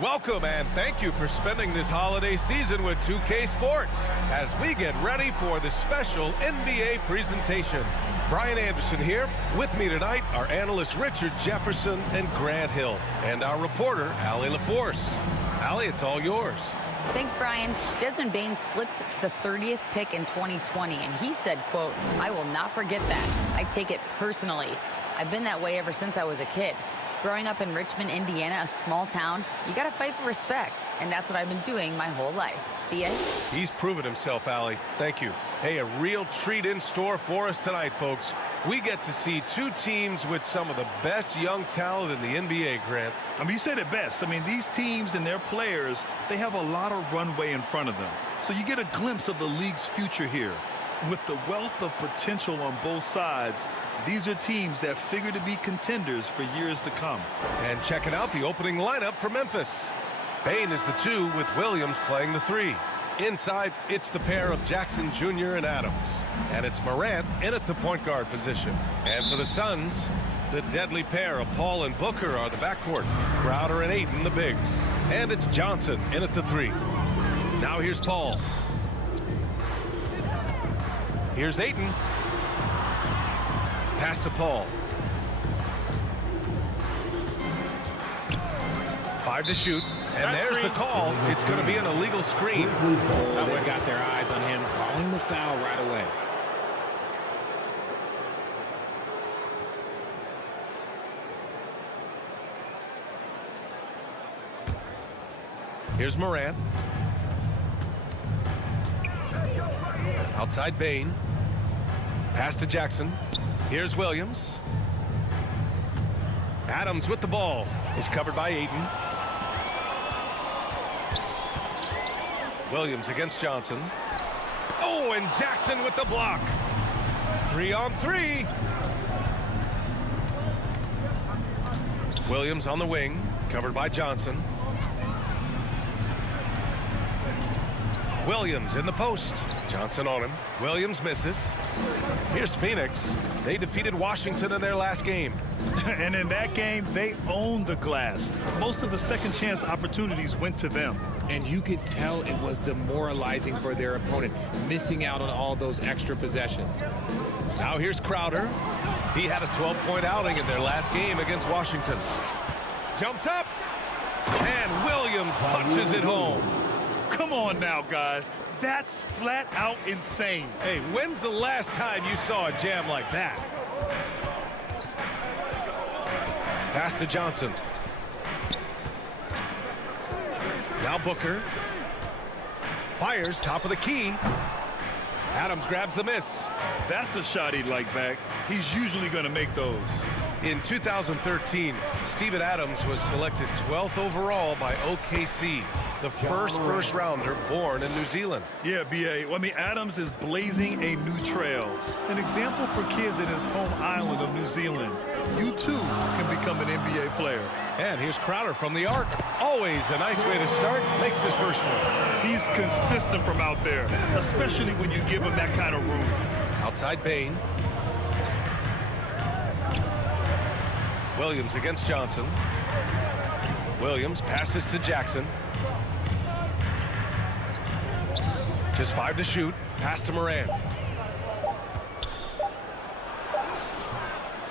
Welcome and thank you for spending this holiday season with 2K Sports as we get ready for the special NBA presentation. Brian Anderson here. With me tonight are analysts Richard Jefferson and Grant Hill, and our reporter, Allie LaForce. Allie, it's all yours. Thanks, Brian. Desmond Bain slipped to the 30th pick in 2020, and he said, quote, "I will not forget that. I take it personally. I've been that way ever since I was a kid. Growing up in Richmond, Indiana, a small town, you got to fight for respect, and that's what I've been doing my whole life." B.A.? He's proven himself, Allie. Thank you. Hey, a real treat in store for us tonight, folks. We get to see two teams with some of the best young talent in the NBA, Grant. I mean, you said it best. I mean, these teams and their players, they have a lot of runway in front of them. So you get a glimpse of the league's future here. With the wealth of potential on both sides, these are teams that figure to be contenders for years to come. And checking out the opening lineup for Memphis. Bain is the 2 with Williams playing the 3. Inside, it's the pair of Jackson Jr. and Adams. And it's Morant in at the point guard position. And for the Suns, the deadly pair of Paul and Booker are the backcourt. Crowder and Ayton the bigs. And it's Johnson in at the 3. Now here's Paul. Here's Ayton. Pass to Paul. 5 to shoot. And there's the call. It's going to be an illegal screen. Oh, they've got their eyes on him, calling the foul right away. Here's Morant. Outside Bain. Pass to Jackson. Here's Williams. Adams with the ball. Is covered by Ayton. Williams against Johnson. Oh, and Jackson with the block. 3-on-3. Williams on the wing. Covered by Johnson. Williams in the post. Johnson on him. Williams misses. Here's Phoenix. They defeated Washington in their last game. And in that game, they owned the glass. Most of the second chance opportunities went to them. And you could tell it was demoralizing for their opponent, missing out on all those extra possessions. Now here's Crowder. He had a 12-point outing in their last game against Washington. Jumps up. And Williams punches it home. Come on now, guys. That's flat out insane. Hey, when's the last time you saw a jam like that? Pass to Johnson. Now Booker. Fires top of the key. Adams grabs the miss. That's a shot he'd like back. He's usually going to make those. In 2013, Steven Adams was selected 12th overall by OKC, the first rounder born in New Zealand. Yeah, B.A. I mean, Adams is blazing a new trail. An example for kids in his home island of New Zealand. You, too, can become an NBA player. And here's Crowder from the arc. Always a nice way to start. Makes his first one. He's consistent from out there, especially when you give him that kind of room. Outside Bain. Williams against Johnson. Williams passes to Jackson. Just 5 to shoot. Pass to Morant.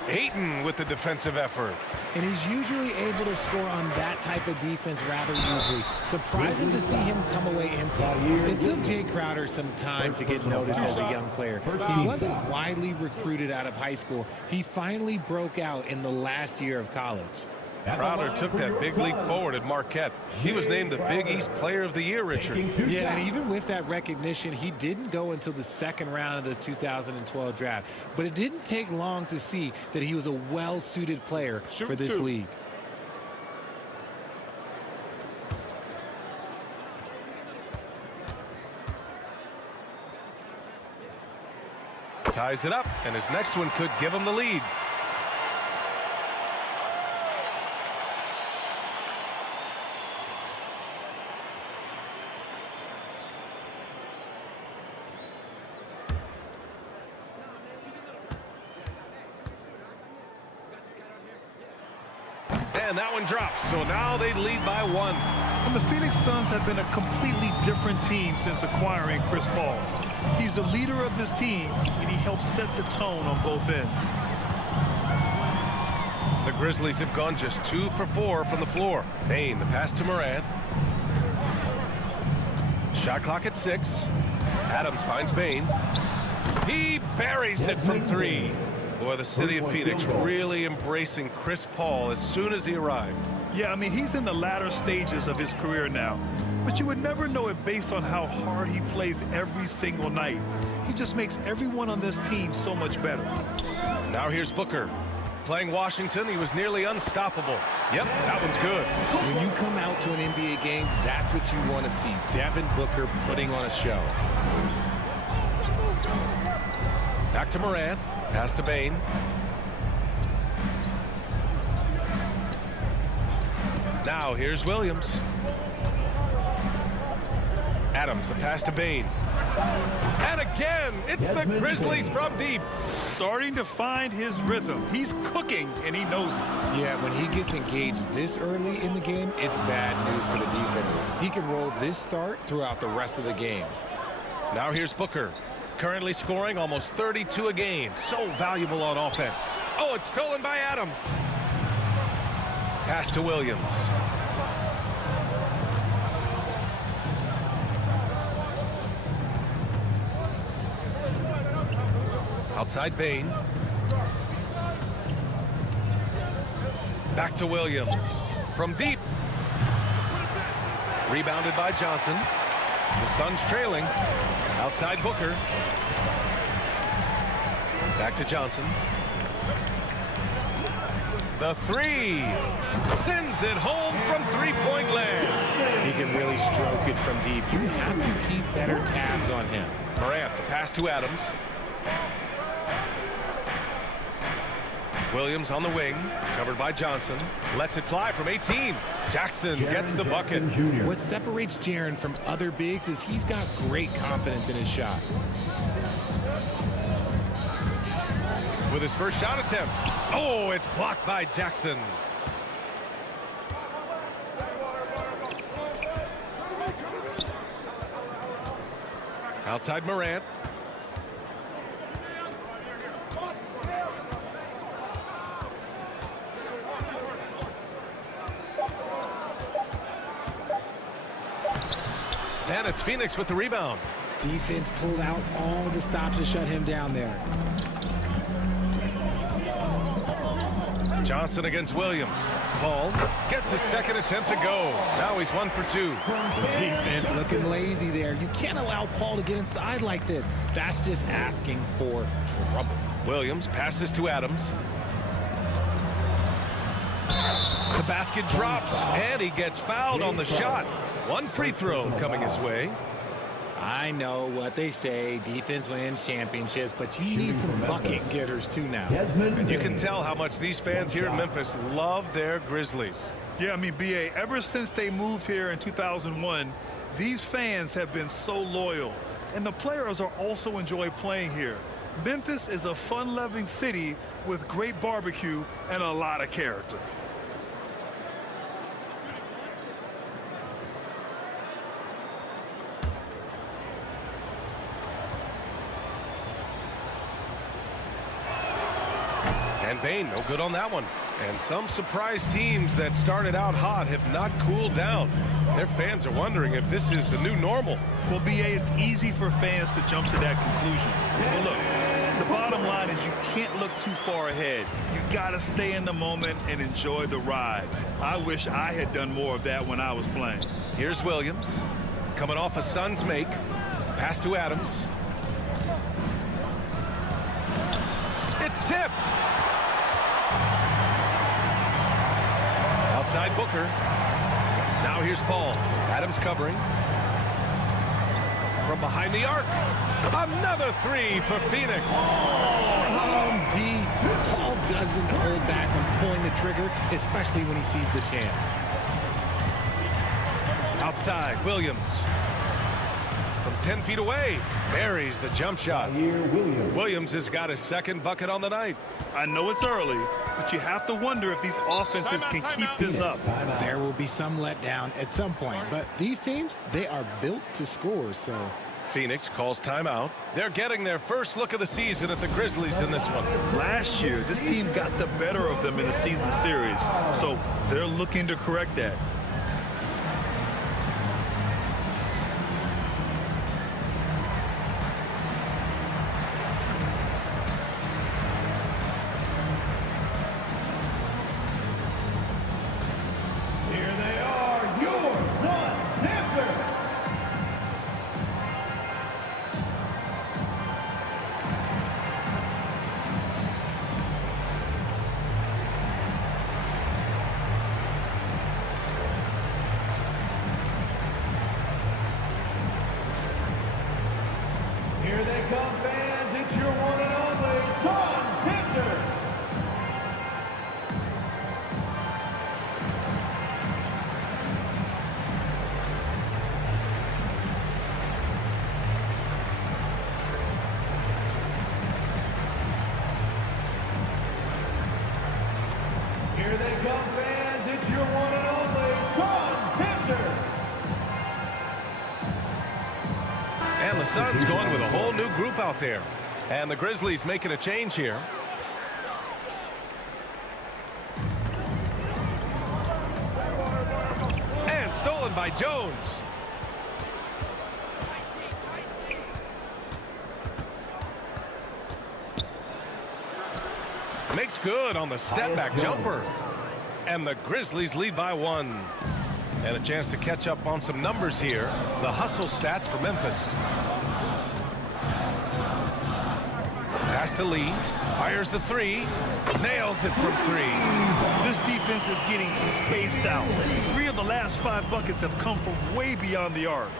Ayton with the defensive effort. And he's usually able to score on that type of defense rather easily. Surprising to see him come away empty. It took Jay Crowder some time to get noticed as a young player. He wasn't widely recruited out of high school. He finally broke out in the last year of college. Crowder took that big leap forward at Marquette. He was named the Big East Player of the Year, Richard. Yeah, and even with that recognition, he didn't go until the second round of the 2012 draft. But it didn't take long to see that he was a well-suited player for this league. Ties it up, and his next one could give him the lead. And that one drops, so now they lead by 1. And the Phoenix Suns have been a completely different team since acquiring Chris Paul. He's the leader of this team, and he helps set the tone on both ends. The Grizzlies have gone just 2 for 4 from the floor. Bane, the pass to Morant. Shot clock at 6. Adams finds Bane. He buries it from 3. Boy, the city of Phoenix really embracing Chris Paul as soon as he arrived. Yeah, I mean, he's in the latter stages of his career now. But you would never know it based on how hard he plays every single night. He just makes everyone on this team so much better. Now here's Booker. Playing Washington, he was nearly unstoppable. Yep, that one's good. When you come out to an NBA game, that's what you want to see. Devin Booker putting on a show. Back to Morant. Pass to Bane. Now here's Williams. Adams, the pass to Bane. And again, it's the Grizzlies from deep. Starting to find his rhythm. He's cooking, and he knows it. Yeah, when he gets engaged this early in the game, it's bad news for the defense. He can roll this start throughout the rest of the game. Now here's Booker. Currently scoring almost 32 a game. So valuable on offense. Oh, it's stolen by Adams. Pass to Williams. Outside Bane. Back to Williams. From deep. Rebounded by Johnson. The Suns trailing. Outside Booker. Back to Johnson. The 3. Sends it home from three-point land. He can really stroke it from deep. You have to keep better tabs on him. Morant, the pass to Adams. Williams on the wing, covered by Johnson. Lets it fly from 18. Jackson gets the bucket. What separates Jaren from other bigs is he's got great confidence in his shot. With his first shot attempt. Oh, it's blocked by Jackson. Outside Morant. And it's Phoenix with the rebound. Defense pulled out all the stops to shut him down there. Johnson against Williams. Paul gets his second attempt to go. Now he's 1 for 2. The defense looking lazy there. You can't allow Paul to get inside like this. That's just asking for trouble. Williams passes to Adams. The basket drops, and he gets fouled on the shot. One free throw coming his way. I know what they say, defense wins championships, but you need some bucket getters too now. And you can tell how much these fans here in Memphis love their Grizzlies. Yeah, I mean, B.A., ever since they moved here in 2001, these fans have been so loyal. And the players are also enjoy playing here. Memphis is a fun-loving city with great barbecue and a lot of character. And Bane, no good on that one. And some surprise teams that started out hot have not cooled down. Their fans are wondering if this is the new normal. Well, B.A., it's easy for fans to jump to that conclusion. But look, the bottom line is you can't look too far ahead. You got to stay in the moment and enjoy the ride. I wish I had done more of that when I was playing. Here's Williams. Coming off a Suns make. Pass to Adams. It's tipped. Outside Booker. Now here's Paul. Adams covering. From behind the arc. Another 3 for Phoenix. From deep. Paul doesn't hold back when pulling the trigger, especially when he sees the chance. Outside, Williams. From 10 feet away. Buries the jump shot. Williams has got his second bucket on the night. I know it's early, but you have to wonder if these offenses can keep this up. There will be some letdown at some point, but these teams, they are built to score, so... Phoenix calls timeout. They're getting their first look of the season at the Grizzlies in this one. Last year, this team got the better of them in the season series, so they're looking to correct that. Here they come, fans. It's your one and only Son Pitcher. Here they come, fans. It's your one and only Son Pitcher. And the Suns going with a whole new group out there. And the Grizzlies making a change here. And stolen by Jones. Makes good on the step-back jumper. And the Grizzlies lead by 1. And a chance to catch up on some numbers here. The hustle stats for Memphis. Pass to Lee. Fires the 3. Nails it from 3. This defense is getting spaced out. 3 of the last 5 buckets have come from way beyond the arc.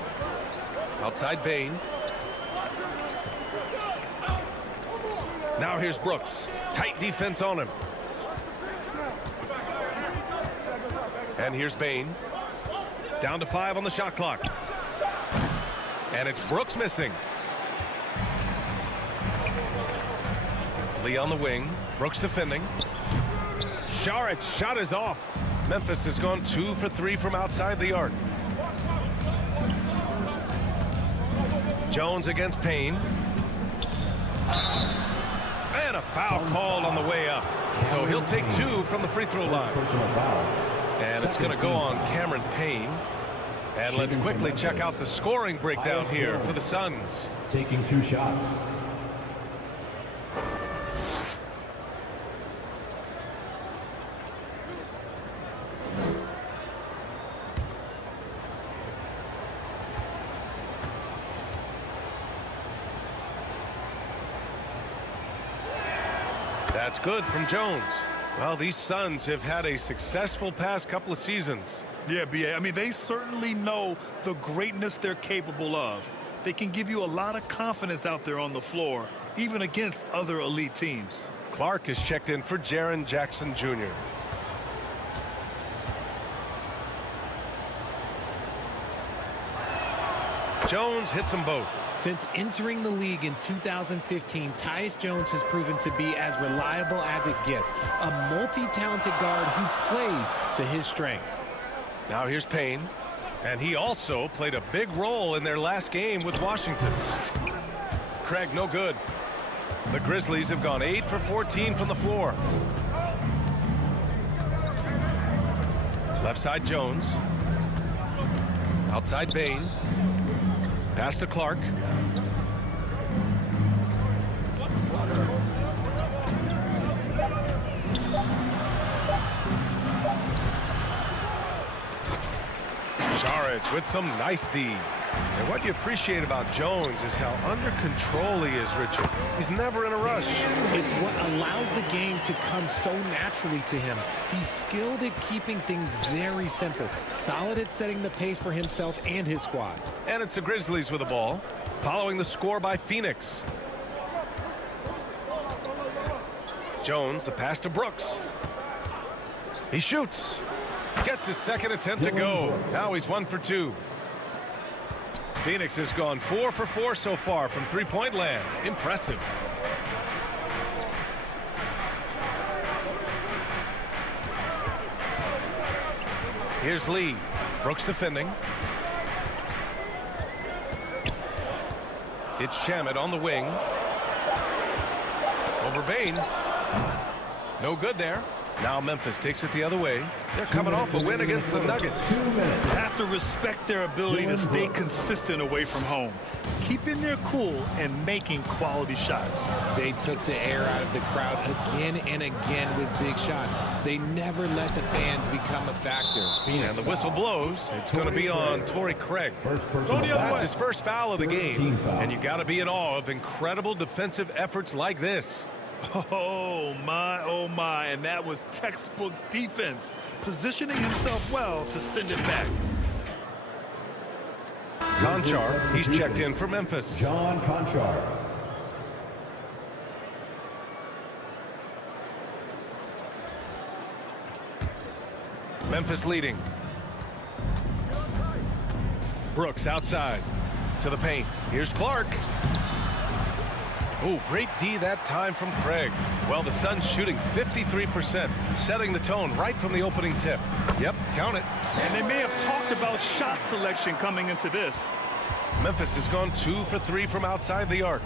Outside Bane. Now here's Brooks. Tight defense on him. And here's Bane. Down to 5 on the shot clock. And it's Brooks missing. Lee on the wing. Brooks defending. Sharic's shot is off. Memphis has gone 2 for 3 from outside the arc. Jones against Payne. And a foul called on the way up. So he'll take 2 from the free throw line. And it's going to go on Cameron Payne. And let's quickly check out the scoring breakdown here for the Suns. Taking 2 shots. That's good from Jones. Well, these Suns have had a successful past couple of seasons. Yeah, B.A. I mean, they certainly know the greatness they're capable of. They can give you a lot of confidence out there on the floor, even against other elite teams. Clark is checked in for Jaren Jackson Jr. Jones hits them both. Since entering the league in 2015, Tyus Jones has proven to be as reliable as it gets. A multi-talented guard who plays to his strengths. Now here's Payne. And he also played a big role in their last game with Washington. Craig, no good. The Grizzlies have gone 8 for 14 from the floor. Left side Jones. Outside Bane. Pass to Clark. Saric with some nice D. And what you appreciate about Jones is how under control he is, Richard. He's never in a rush. It's what allows the game to come so naturally to him. He's skilled at keeping things very simple, solid at setting the pace for himself and his squad. And it's the Grizzlies with the ball, following the score by Phoenix. Jones, the pass to Brooks. He shoots. Gets his second attempt to go. Now he's 1 for 2. Phoenix has gone 4 for 4 so far from three-point land. Impressive. Here's Lee. Brooks defending. It's Shamet on the wing. Over Bain. No good there. Now Memphis takes it the other way. They're coming off a win against the Nuggets. You have to respect their ability to stay consistent away from home, keeping their cool and making quality shots. They took the air out of the crowd again and again with big shots. They never let the fans become a factor. And the whistle blows. It's going to be on Torrey Craig. That's his first foul of the game. And you got to be in awe of incredible defensive efforts like this. Oh my, and that was textbook defense, positioning himself well to send it back. Conchar, he's checked in for Memphis. John Conchar. Memphis leading. Brooks outside to the paint. Here's Clark. Oh, great D that time from Craig. Well, the Suns shooting 53%, setting the tone right from the opening tip. Yep, count it. And they may have talked about shot selection coming into this. Memphis has gone 2 for 3 from outside the arc.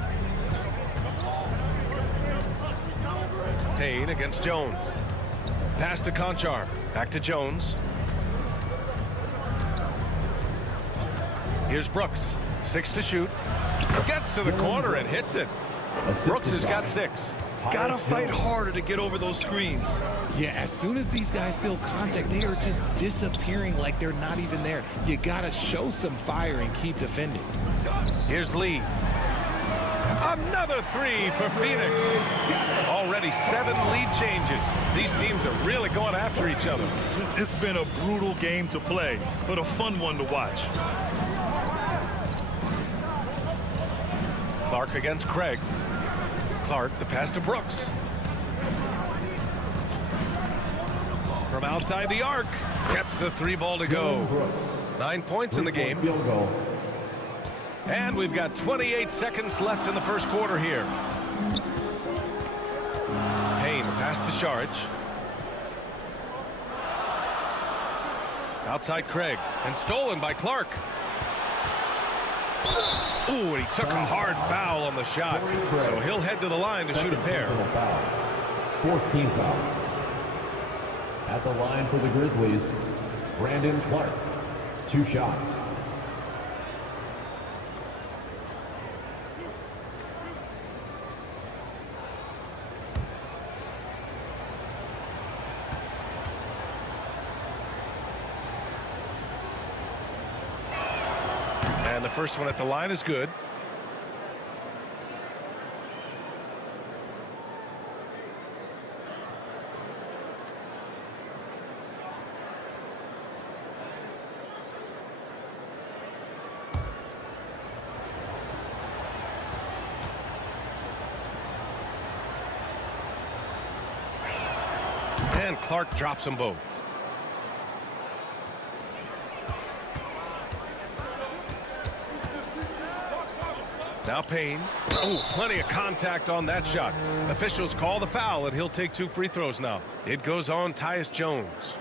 Payne against Jones. Pass to Conchar. Back to Jones. Here's Brooks. 6 to shoot. Gets to the corner and hits it. Brooks has got 6. Gotta fight harder to get over those screens. Yeah, as soon as these guys feel contact, they are just disappearing like they're not even there. You gotta show some fire and keep defending. Here's Lee. Another 3 for Phoenix. Already 7 lead changes. These teams are really going after each other. It's been a brutal game to play, but a fun one to watch. Clark against Craig. Clark, the pass to Brooks. From outside the arc. Gets the 3 ball to go. 9 points in the game. Field goal. And we've got 28 seconds left in the first quarter here. Payne, the pass to Saric. Outside Craig. And stolen by Clark. Ooh, and he took a hard foul on the shot. So he'll head to the line to shoot a pair. Fourth team foul. At the line for the Grizzlies, Brandon Clark. 2 shots. And the first one at the line is good. And Clark drops them both. Now Payne. Oh, plenty of contact on that shot. Officials call the foul, and he'll take 2 free throws now. It goes on Tyus Jones.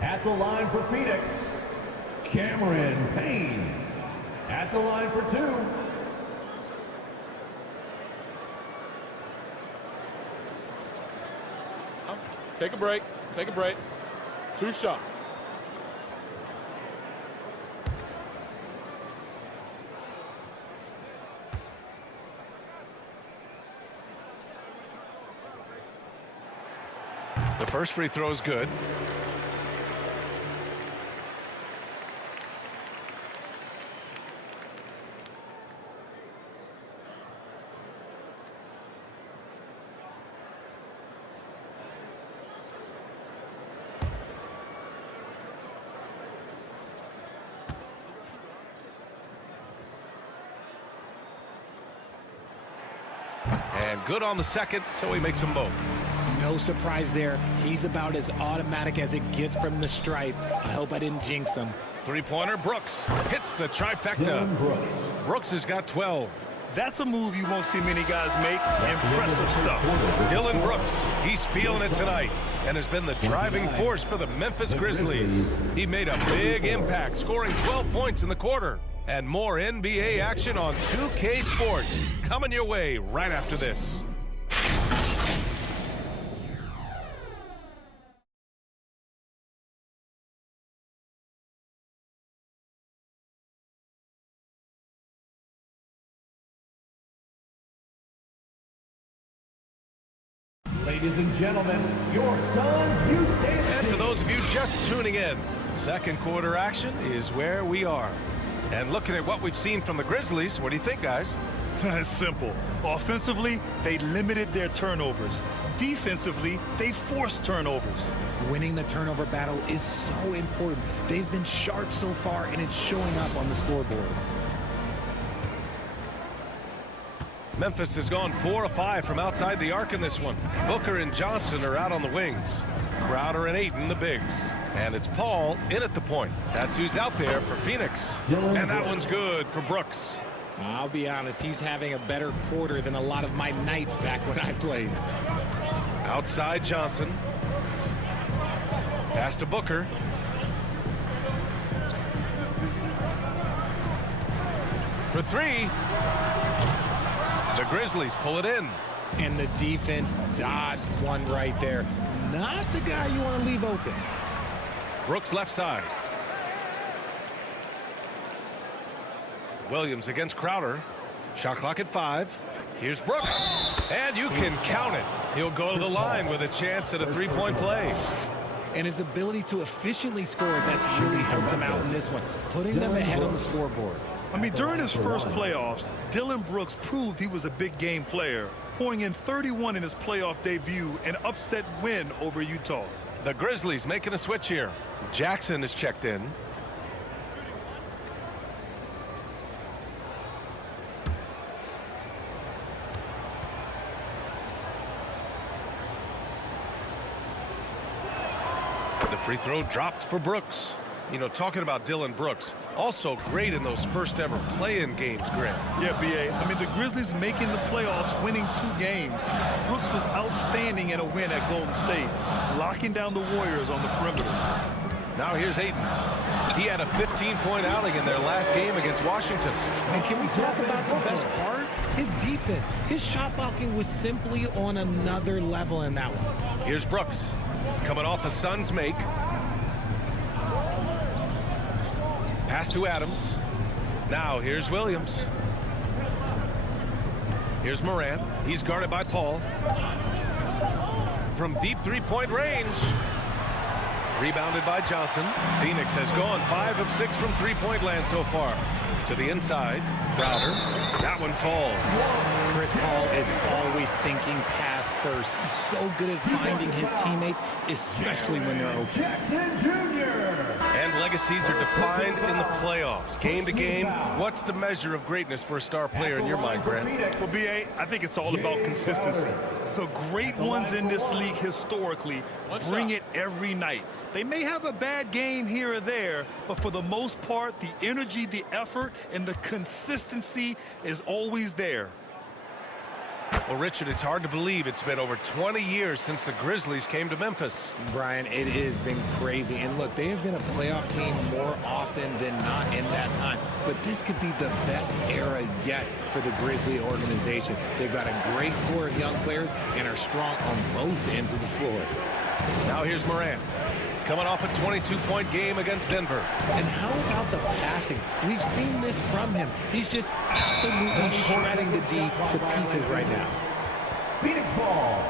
At the line for Phoenix, Cameron Payne. At the line for 2. Take a break. Take a break. 2 shots. The first free throw is good. And good on the second, so he makes them both. No surprise there. He's about as automatic as it gets from the stripe. I hope I didn't jinx him. 3-pointer, Brooks hits the trifecta. Brooks. Brooks has got 12. That's a move you won't see many guys make. Impressive stuff. Dillon Brooks, he's feeling it tonight and has been the driving force for the Memphis Grizzlies. He made a big impact, scoring 12 points in the quarter. And more NBA action on 2K Sports coming your way right after this. Ladies and gentlemen, your Suns Youth Day. And for those of you just tuning in, second quarter action is where we are. And looking at what we've seen from the Grizzlies, what do you think, guys? It's simple. Offensively, they limited their turnovers. Defensively, they forced turnovers. Winning the turnover battle is so important. They've been sharp so far, and it's showing up on the scoreboard. Memphis has gone 4 of 5 from outside the arc in this one. Booker and Johnson are out on the wings. Crowder and Ayton the bigs. And it's Paul in at the point. That's who's out there for Phoenix. And that one's good for Brooks. I'll be honest, he's having a better quarter than a lot of my nights back when I played. Outside Johnson. Pass to Booker. For three. The Grizzlies pull it in. And the defense dodged one right there. Not the guy you want to leave open. Brooks left side. Williams against Crowder. Shot clock at 5. Here's Brooks. And you can count it. He'll go to the line with a chance at a three-point play. And his ability to efficiently score, that's really helped him out in this one, putting them ahead on the scoreboard. I mean, during his first playoffs, Dillon Brooks proved he was a big game player, pouring in 31 in his playoff debut, an upset win over Utah. The Grizzlies making a switch here. Jackson is checked in. The free throw dropped for Brooks. You know, talking about Dillon Brooks, also great in those first ever play-in games, Grant. Yeah, B.A. I mean, the Grizzlies making the playoffs, winning 2 games. Brooks was outstanding in a win at Golden State, locking down the Warriors on the perimeter. Now here's Ayton. He had a 15-point outing in their last game against Washington. And can we talk about the best part? His defense. His shot blocking was simply on another level in that one. Here's Brooks, coming off a Suns make. Pass to Adams. Now here's Williams. Here's Morant. He's guarded by Paul. From deep three-point range. Rebounded by Johnson. Phoenix has gone 5 of 6 from three-point land so far. To the inside. Crowder. That one falls. Chris Paul is always thinking pass first. He's so good at finding his teammates, especially when they're open. And legacies are defined in the playoffs. Game to game, what's the measure of greatness for a star player in your mind, Grant? Well, B.A., I think it's all about consistency. The great ones in this league historically bring it every night. They may have a bad game here or there, but for the most part, the energy, the effort, and the consistency is always there. Well, Richard, it's hard to believe it's been over 20 years since the Grizzlies came to Memphis. Brian, it has been crazy. And look, they have been a playoff team more often than not in that time. But this could be the best era yet for the Grizzly organization. They've got a great core of young players and are strong on both ends of the floor. Now here's Morant, coming off a 22-point game against Denver. And how about the passing? We've seen this from him. He's just absolutely shredding the D to pieces right now. Phoenix ball.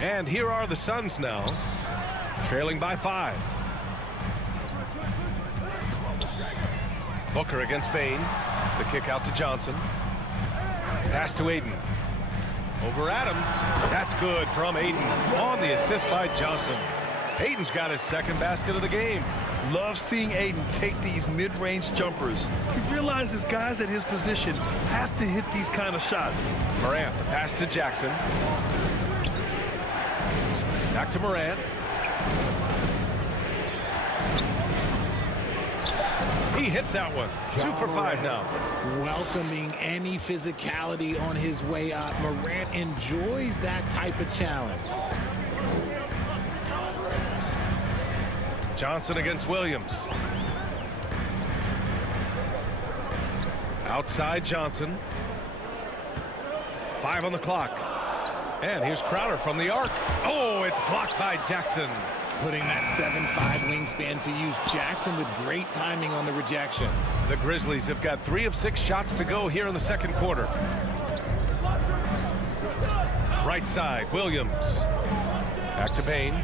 And here are the Suns now, trailing by 5. Booker against Bane. The kick out to Johnson. Pass to Ayton. Over Adams. That's good from Ayton. On the assist by Johnson. Ayton's got his second basket of the game. Love seeing Ayton take these mid-range jumpers. He realizes guys at his position have to hit these kind of shots. Morant, the pass to Jackson. Back to Morant. He hits that one. 2 for 5 now. Welcoming any physicality on his way up. Morant enjoys that type of challenge. Johnson against Williams. Outside Johnson. 5 on the clock. And here's Crowder from the arc. Oh, it's blocked by Jackson. Putting that 7'5" wingspan to use. Jackson with great timing on the rejection. The Grizzlies have got 3 of 6 shots to go here in the second quarter. Right side, Williams. Back to Bane.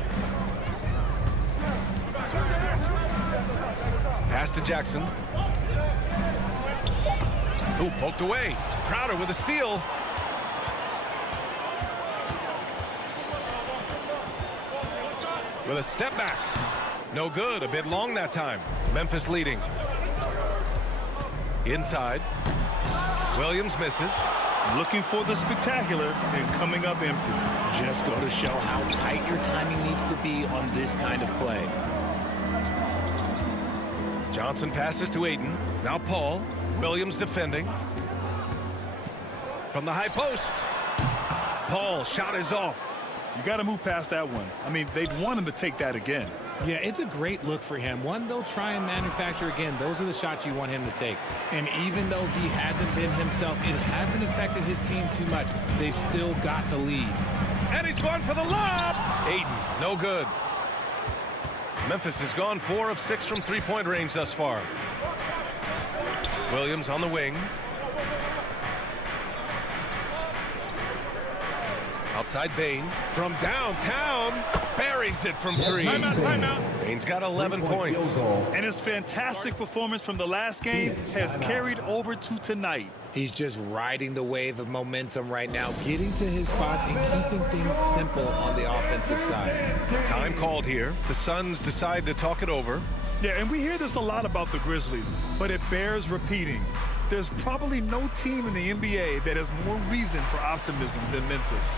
Pass to Jackson. Ooh, poked away. Crowder with a steal. With a step back. No good. A bit long that time. Memphis leading. Inside. Williams misses. Looking for the spectacular and coming up empty. Just go to show how tight your timing needs to be on this kind of play. Johnson passes to Ayton. Now Paul. Williams defending. From the high post. Paul, shot is off. You got to move past that one. I mean, they'd want him to take that again. Yeah, it's a great look for him. One they'll try and manufacture again. Those are the shots you want him to take. And even though he hasn't been himself, it hasn't affected his team too much. They've still got the lead. And he's going for the lob. Ayton, no good. Memphis has gone 4 of 6 from three-point range thus far. Williams on the wing. Outside Bane. From downtown. Buries it from 3. Timeout. Bane's got 11 points. And his fantastic performance from the last game has carried over to tonight. He's just riding the wave of momentum right now, getting to his spots and keeping things simple on the offensive side. Time called here. The Suns decide to talk it over. Yeah, and we hear this a lot about the Grizzlies, but it bears repeating. There's probably no team in the NBA that has more reason for optimism than Memphis.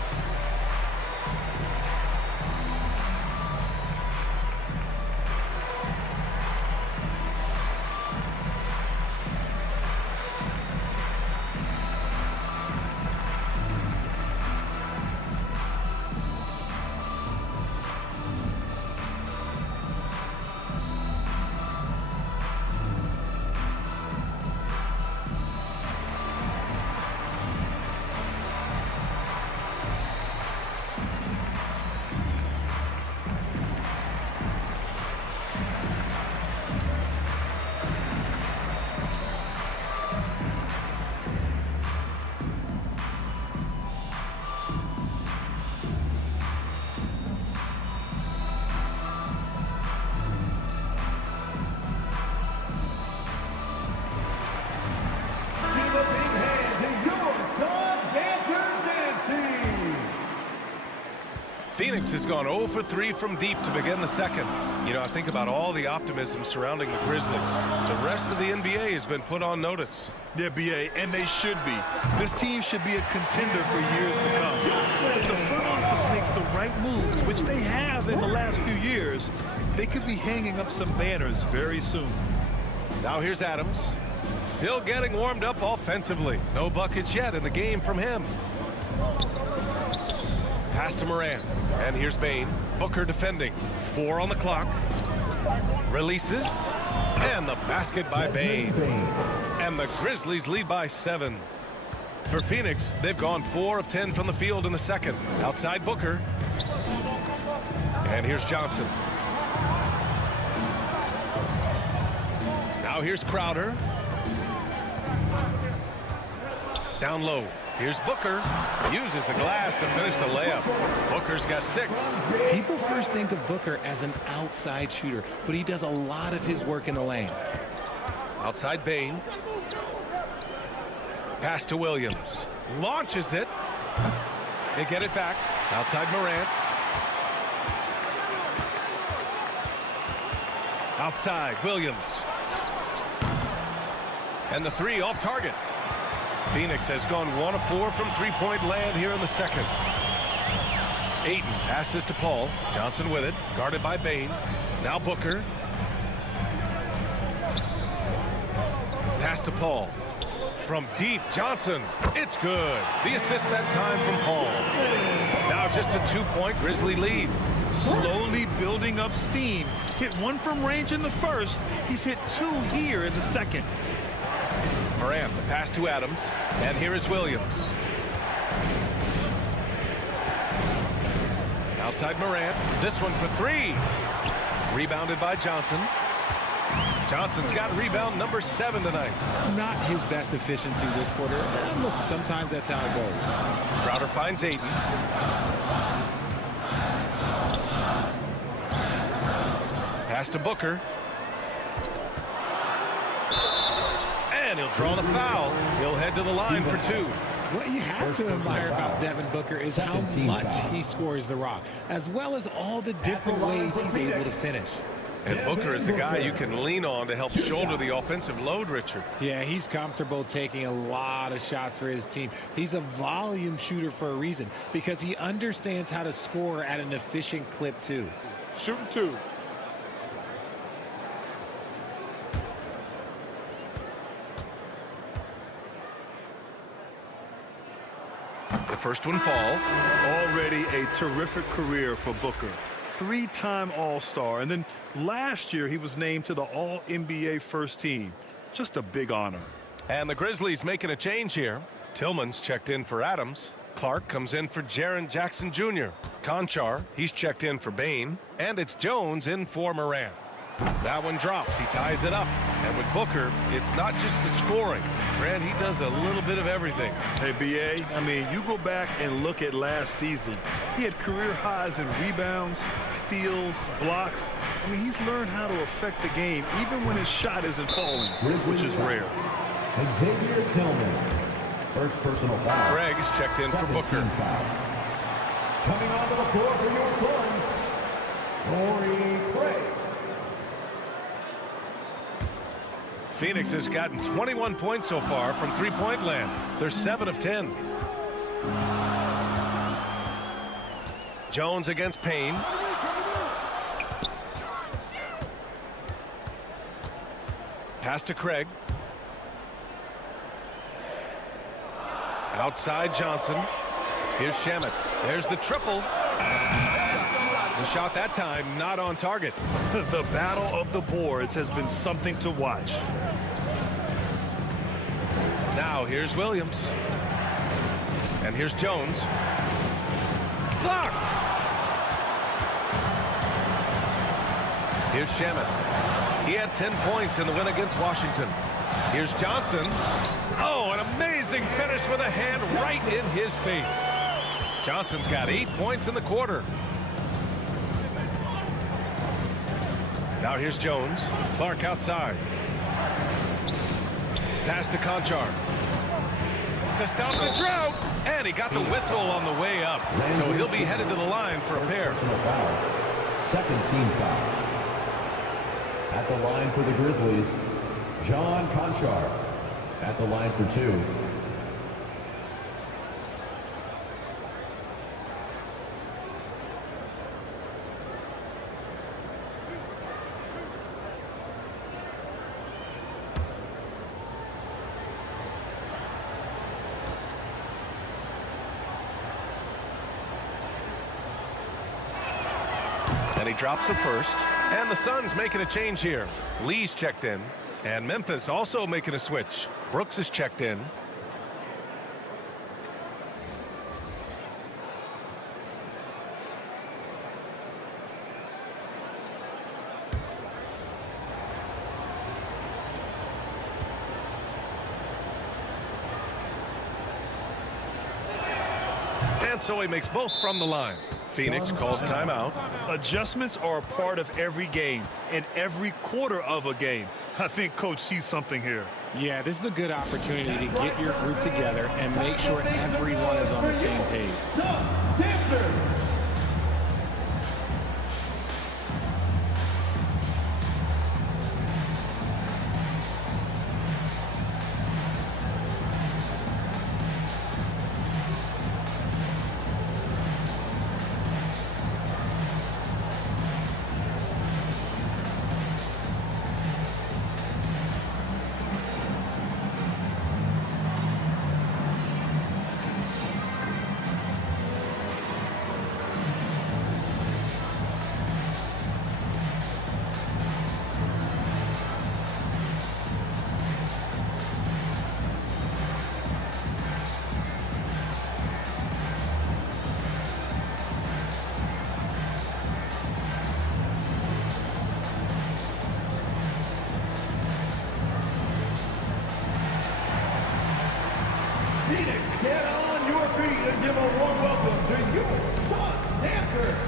Phoenix has gone 0 for 3 from deep to begin the second. You know, I think about all the optimism surrounding the Grizzlies. The rest of the NBA has been put on notice. Yeah, BA, and they should be. This team should be a contender for years to come. If the front office makes the right moves, which they have in the last few years, they could be hanging up some banners very soon. Now here's Adams. Still getting warmed up offensively. No buckets yet in the game from him. Pass to Morant. And here's Bane. Booker defending. 4 on the clock. Releases. And the basket by Bane. And the Grizzlies lead by 7. For Phoenix, they've gone 4 of 10 from the field in the second. Outside Booker. And here's Johnson. Now here's Crowder. Down low. Here's Booker. Uses the glass to finish the layup. Booker's got 6. People first think of Booker as an outside shooter, but he does a lot of his work in the lane. Outside Bane. Pass to Williams. Launches it. They get it back. Outside Morant. Outside Williams. And the 3 off target. Phoenix has gone 1 of 4 from three-point land here in the second. Ayton passes to Paul. Johnson with it, guarded by Bane. Now Booker. Pass to Paul. From deep, Johnson. It's good. The assist that time from Paul. Now just a 2-point Grizzly lead. Slowly building up steam. Hit one from range in the first. He's hit 2 here in the second. Morant, the pass to Adams. And here is Williams. Outside Morant. This one for 3. Rebounded by Johnson. Johnson's got rebound number 7 tonight. Not his best efficiency this quarter. And look, sometimes that's how it goes. Crowder finds Ayton. Pass to Booker. And he'll draw the foul. He'll head to the line for 2. What you have to admire about Devin Booker is how much he scores the rock, as well as all the different ways he's able to finish. And Booker is the guy you can lean on to help shoulder the offensive load, Richard. Yeah, he's comfortable taking a lot of shots for his team. He's a volume shooter for a reason, because he understands how to score at an efficient clip, too. Shooting 2. The first one falls. Already a terrific career for Booker. 3-time All-Star, and then last year he was named to the All-NBA first team. Just a big honor. And the Grizzlies making a change here. Tillman's checked in for Adams. Clark comes in for Jaren Jackson Jr. Conchar, he's checked in for Bane. And it's Jones in for Morant. That one drops. He ties it up. And with Booker, it's not just the scoring. Grant, he does a little bit of everything. Hey, B.A., I mean, you go back and look at last season. He had career highs in rebounds, steals, blocks. I mean, he's learned how to affect the game, even when his shot isn't falling, which is rare. Xavier Tillman. First personal foul. Greg is checked in for Booker. Foul. Coming onto the floor for your Suns, Torrey Craig. Phoenix has gotten 21 points so far from three-point land. They're 7 of 10. Jones against Payne. Pass to Craig. Outside Johnson. Here's Shamet. There's the triple. The shot that time not on target. The battle of the boards has been something to watch. Now here's Williams. And here's Jones. Blocked. Here's Shamet. He had 10 points in the win against Washington. Here's Johnson. Oh, an amazing finish with a hand right in his face. Johnson's got 8 points in the quarter. Now here's Jones. Clark outside. Pass to Conchar. To stop the drought. And he got the whistle on the way up. So he'll be headed to the line for a pair. Second team foul. At the line for the Grizzlies, John Conchar. At the line for 2. And he drops the first. And the Suns making a change here. Lee's checked in. And Memphis also making a switch. Brooks is checked in. And so he makes both from the line. Phoenix calls timeout. Adjustments are a part of every game and every quarter of a game. I think Coach sees something here. Yeah, this is a good opportunity to get your group together and make sure everyone is on the same page. Phoenix, get on your feet and give a warm welcome to your Sun Dancers.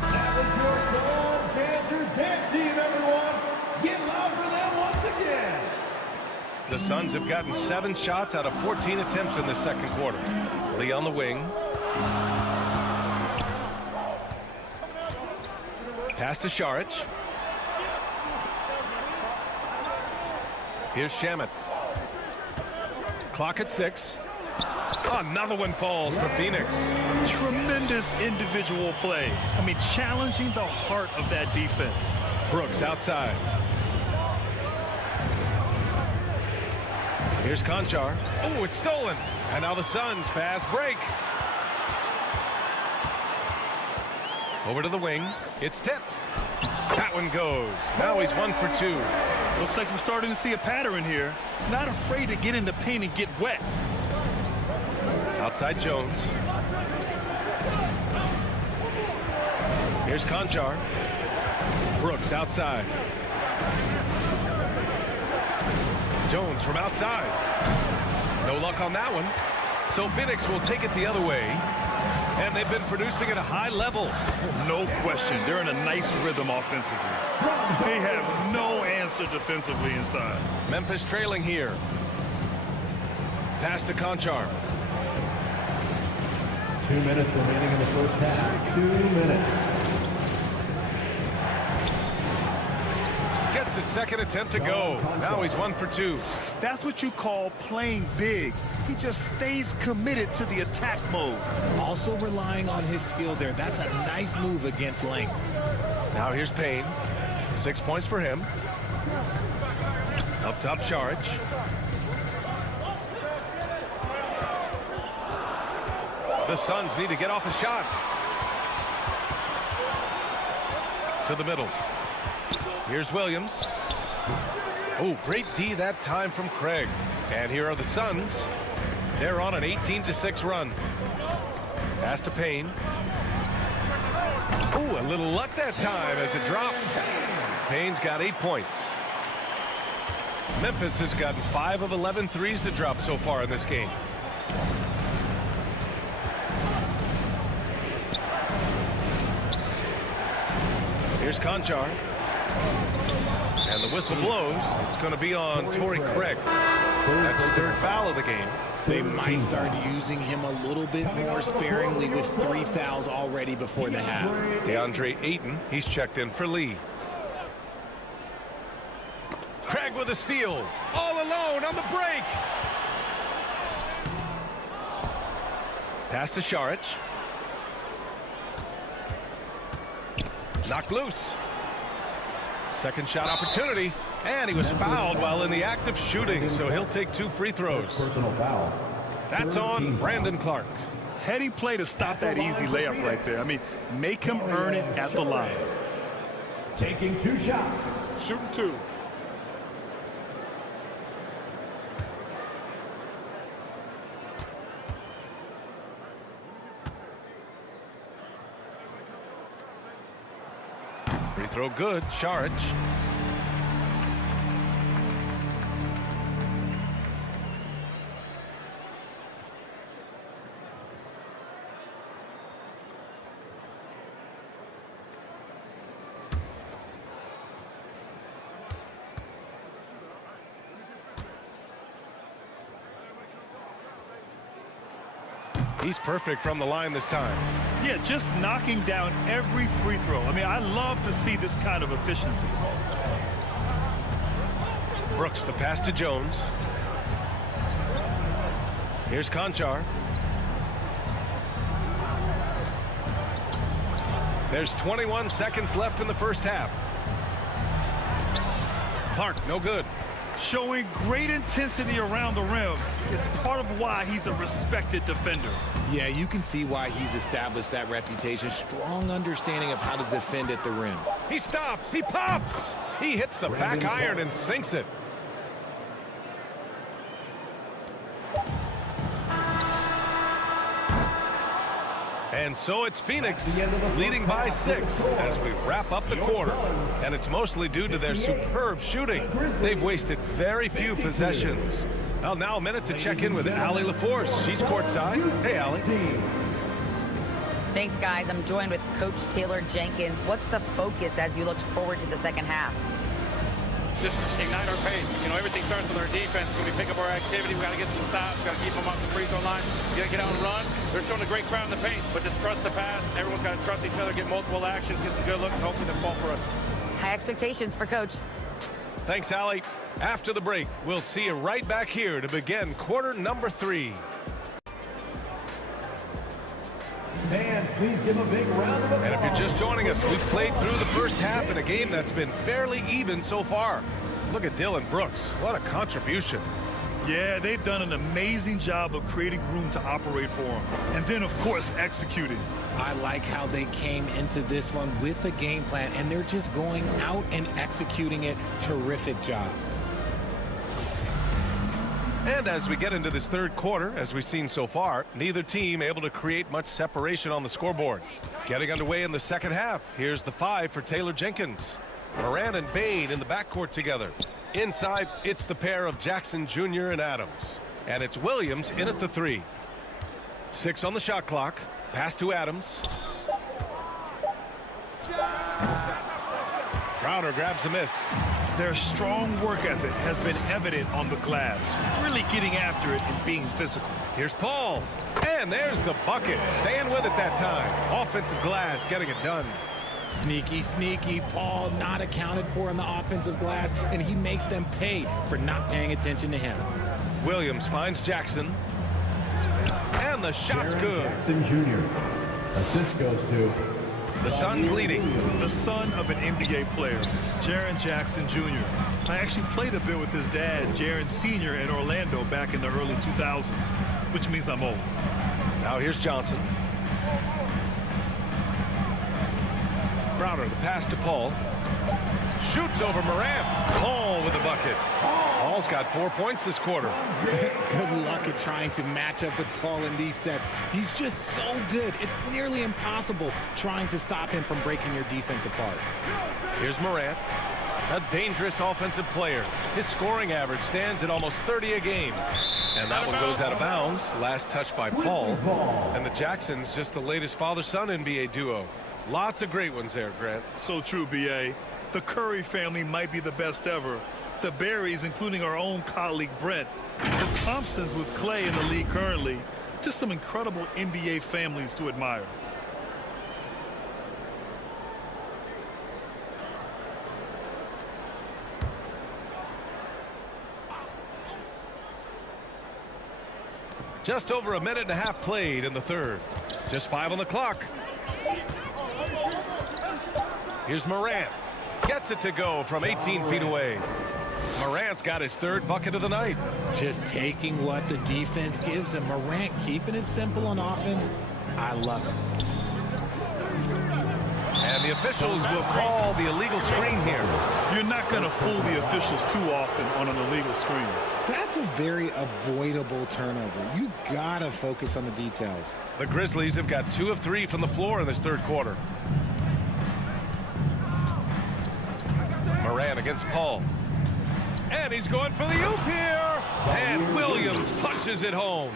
That was your Sun Dancers dance team, everyone. Get loud for them once again. The Suns have gotten 7 shots out of 14 attempts in the second quarter. Lee on the wing. Pass to Saric. Here's Shamet. Clock at 6. Another one falls for Phoenix. Tremendous individual play. I mean, challenging the heart of that defense. Brooks outside. Here's Conchar. Oh, it's stolen. And now the Suns fast break. Over to the wing. It's tipped. That one goes. Now he's 1 for 2. Looks like we're starting to see a pattern here. Not afraid to get in the paint and get wet. Outside Jones. Here's Conchar. Brooks outside. Jones from outside. No luck on that one. So Phoenix will take it the other way. And they've been producing at a high level. No question. They're in a nice rhythm offensively. They have no answer defensively inside. Memphis trailing here. Pass to Conchar. 2 minutes remaining in the first half. 2 minutes. Gets his second attempt to go. Now he's 1 for 2. That's what you call playing big. He just stays committed to the attack mode. Also relying on his skill there. That's a nice move against length. Now here's Payne. 6 points for him. Up top, Saric. The Suns need to get off a shot. To the middle. Here's Williams. Oh, great D that time from Craig. And here are the Suns. They're on an 18-6 run. Pass to Payne. Oh, a little luck that time as it drops. Payne's got 8 points. Memphis has gotten 5 of 11 threes to drop so far in this game. Here's Conchar. And the whistle blows. It's going to be on Torrey Craig. That's his 3rd foul of the game. They might start using him a little bit more sparingly with 3 fouls already before the half. DeAndre Ayton, he's checked in for Lee. Craig with a steal. All alone on the break. Pass to Saric. Knocked loose. Second shot opportunity. And he was fouled while in the act of shooting, so he'll take 2 free throws. Personal foul. That's on Brandon Clark. Heady play to stop that easy layup right there. I mean, make him earn it at the line. Taking 2 shots. Shooting 2. Free throw good. Saric. He's perfect from the line this time. Yeah, just knocking down every free throw. I mean, I love to see this kind of efficiency. Brooks, the pass to Jones. Here's Conchar. There's 21 seconds left in the first half. Clark, no good. Showing great intensity around the rim is part of why he's a respected defender. Yeah, you can see why he's established that reputation. Strong understanding of how to defend at the rim. He stops. He pops. He hits the back iron and sinks it. And so it's Phoenix leading by 6 as we wrap up the quarter. And it's mostly due to their superb shooting. They've wasted very few possessions. Well, now a minute to check in with Allie LaForce. She's courtside. Hey, Allie. Thanks, guys. I'm joined with Coach Taylor Jenkins. What's the focus as you look forward to the second half? Just ignite our pace. You know, everything starts with our defense. When we pick up our activity, we got to get some stops. Got to keep them off the free throw line. We got to get out and run. They're showing a great crowd in the paint, but just trust the pass. Everyone's got to trust each other, get multiple actions, get some good looks, and hopefully they'll fall for us. High expectations for Coach. Thanks, Allie. After the break, we'll see you right back here to begin quarter number 3. Fans, please give a big round of applause. And if you're just joining us, we've played through the first half in a game that's been fairly even so far. Look at Dylan Brooks. What a contribution. Yeah, they've done an amazing job of creating room to operate for him. And then, of course, executing. I like how they came into this one with a game plan, and they're just going out and executing it. Terrific job. And as we get into this third quarter, as we've seen so far, neither team able to create much separation on the scoreboard. Getting underway in the second half, here's the 5 for Taylor Jenkins. Moran and Bain in the backcourt together. Inside, it's the pair of Jackson Jr. and Adams. And it's Williams in at the 3. 6 on the shot clock. Pass to Adams. Crowder grabs the miss. Their strong work ethic has been evident on the glass, really getting after it and being physical. Here's Paul. And there's the bucket. Staying with it that time. Offensive glass getting it done. Sneaky, sneaky. Paul not accounted for in the offensive glass, and he makes them pay for not paying attention to him. Williams finds Jackson. And the shot's good. Jackson Jr. Assist goes to The Suns leading. The son of an NBA player, Jaren Jackson Jr. I actually played a bit with his dad, Jaren Sr. in Orlando back in the early 2000s, which means I'm old. Now here's Johnson. Crowder, the pass to Paul. Shoots over Moran. Paul with the bucket. Paul's got 4 points this quarter. Good luck at trying to match up with Paul in these sets. He's just so good. It's nearly impossible trying to stop him from breaking your defense apart. Here's Moran, a dangerous offensive player. His scoring average stands at almost 30 a game. And that one goes out of bounds. Last touch by Paul. And the Jacksons, just the latest father-son NBA duo. Lots of great ones there, Grant. So true, B.A. The Curry family might be the best ever. The Berries, including our own colleague Brent. The Thompsons with Clay in the league currently. Just some incredible NBA families to admire. Just over a minute and a half played in the third. Just 5 on the clock. Here's Moran. Gets it to go from 18 feet away. Morant's got his 3rd bucket of the night. Just taking what the defense gives him. Morant keeping it simple on offense. I love it. And the officials will call the illegal screen here. You're not going to fool the officials too often on an illegal screen. That's a very avoidable turnover. You gotta focus on the details. The Grizzlies have got 2 of 3 from the floor in this third quarter. Moran against Paul. And he's going for the oop here. And Williams punches it home.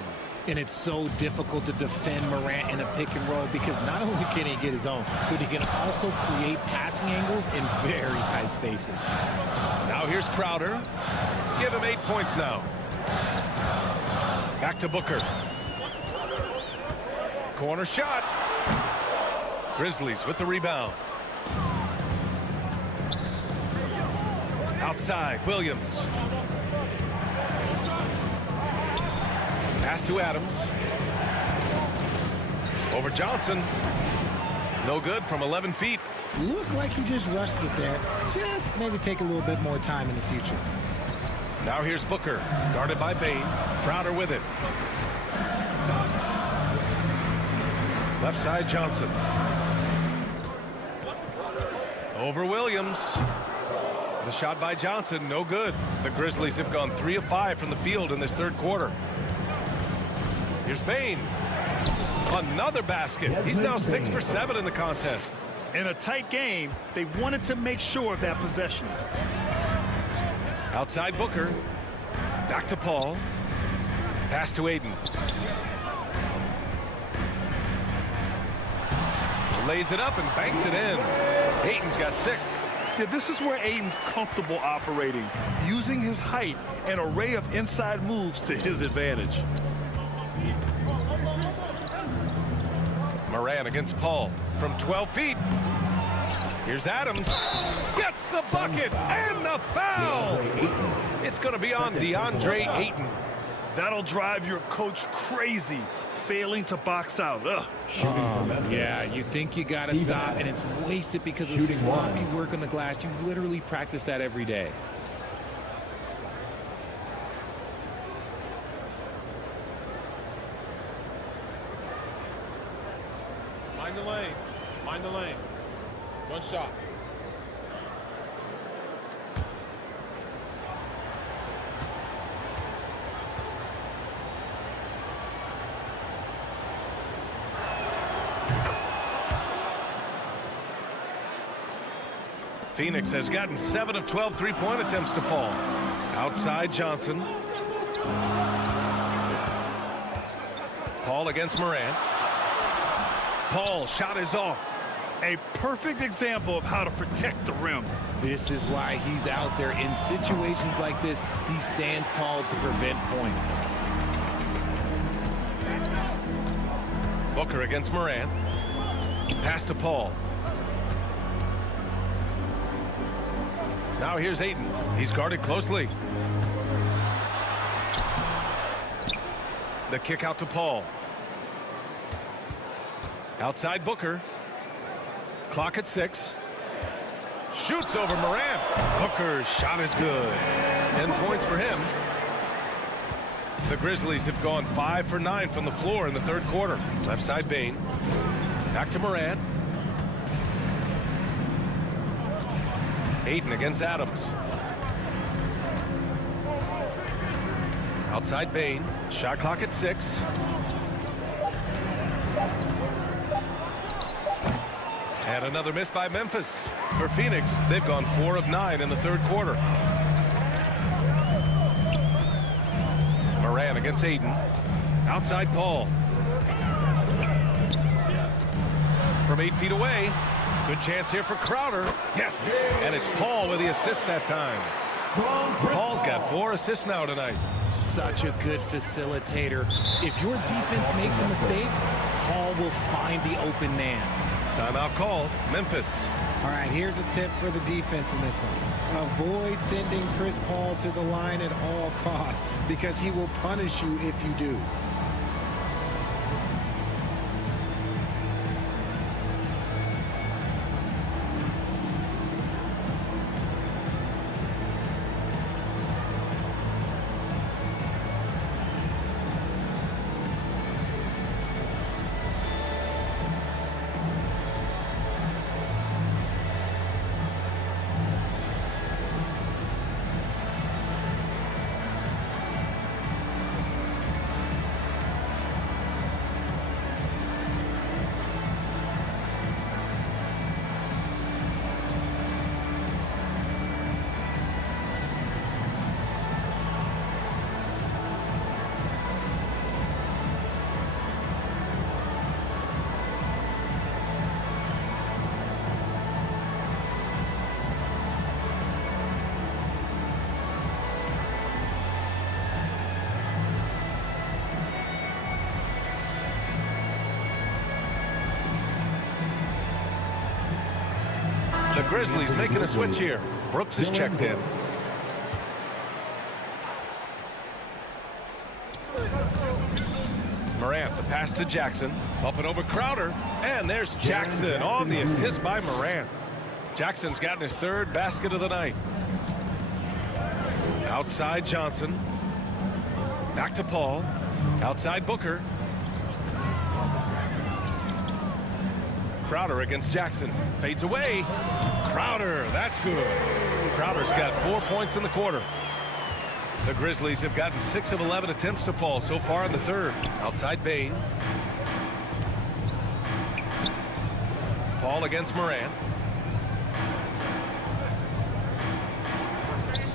And it's so difficult to defend Morant in a pick and roll because not only can he get his own, but he can also create passing angles in very tight spaces. Now here's Crowder. Give him 8 points now. Back to Booker. Corner shot. Grizzlies with the rebound. Outside, Williams. Pass to Adams. Over Johnson. No good from 11 feet. Looked like he just rushed it there. Just maybe take a little bit more time in the future. Now here's Booker, guarded by Bain. Crowder with it. Left side, Johnson. Over Williams. The shot by Johnson, no good. The Grizzlies have gone 3 of 5 from the field in this third quarter. Here's Bain. Another basket. He's now 6 for 7 in the contest. In a tight game, they wanted to make sure of that possession. Outside Booker. Back to Paul. Pass to Aiden. Lays it up and banks it in. Aiden's got 6. Yeah, this is where Aiden's comfortable operating, using his height and array of inside moves to his advantage. Moran against Paul from 12 feet. Here's Adams. Gets the bucket and the foul. It's going to be on DeAndre Ayton. That'll drive your coach crazy, failing to box out. Ugh. Yeah, you think you got to stop, and it's wasted because of sloppy work on the glass. You literally practice that every day. Mind the lanes. Mind the lanes. One shot. Phoenix has gotten 7 of 12 three-point attempts to fall. Outside Johnson. Paul against Moran. Paul shot is off. A perfect example of how to protect the rim. This is why he's out there in situations like this. He stands tall to prevent points. Booker against Moran. Pass to Paul. Now here's Ayton. He's guarded closely. The kick out to Paul. Outside Booker. Clock at 6. Shoots over Moran. Booker's shot is good. 10 points for him. The Grizzlies have gone 5 for 9 from the floor in the third quarter. Left side Bane. Back to Moran. Ayton against Adams. Outside Bane. Shot clock at 6. And another miss by Memphis. For Phoenix, they've gone 4 of 9 in the third quarter. Moran against Ayton. Outside Paul. From 8 feet away. Good chance here for Crowder. Yes! And it's Paul with the assist that time. Paul's got 4 assists now tonight. Such a good facilitator. If your defense makes a mistake, Paul will find the open man. Timeout called. Memphis. All right, here's a tip for the defense in this one. Avoid sending Chris Paul to the line at all costs because he will punish you if you do. The Grizzlies making a switch here. Brooks is checked in. Morant, the pass to Jackson. Up and over Crowder. And there's Jackson on the assist by Morant. Jackson's gotten his 3rd basket of the night. Outside Johnson. Back to Paul. Outside Booker. Crowder against Jackson. Fades away. Crowder, that's good. Crowder's got 4 points in the quarter. The Grizzlies have gotten 6 of 11 attempts to fall so far in the third. Outside Bane. Paul against Morant.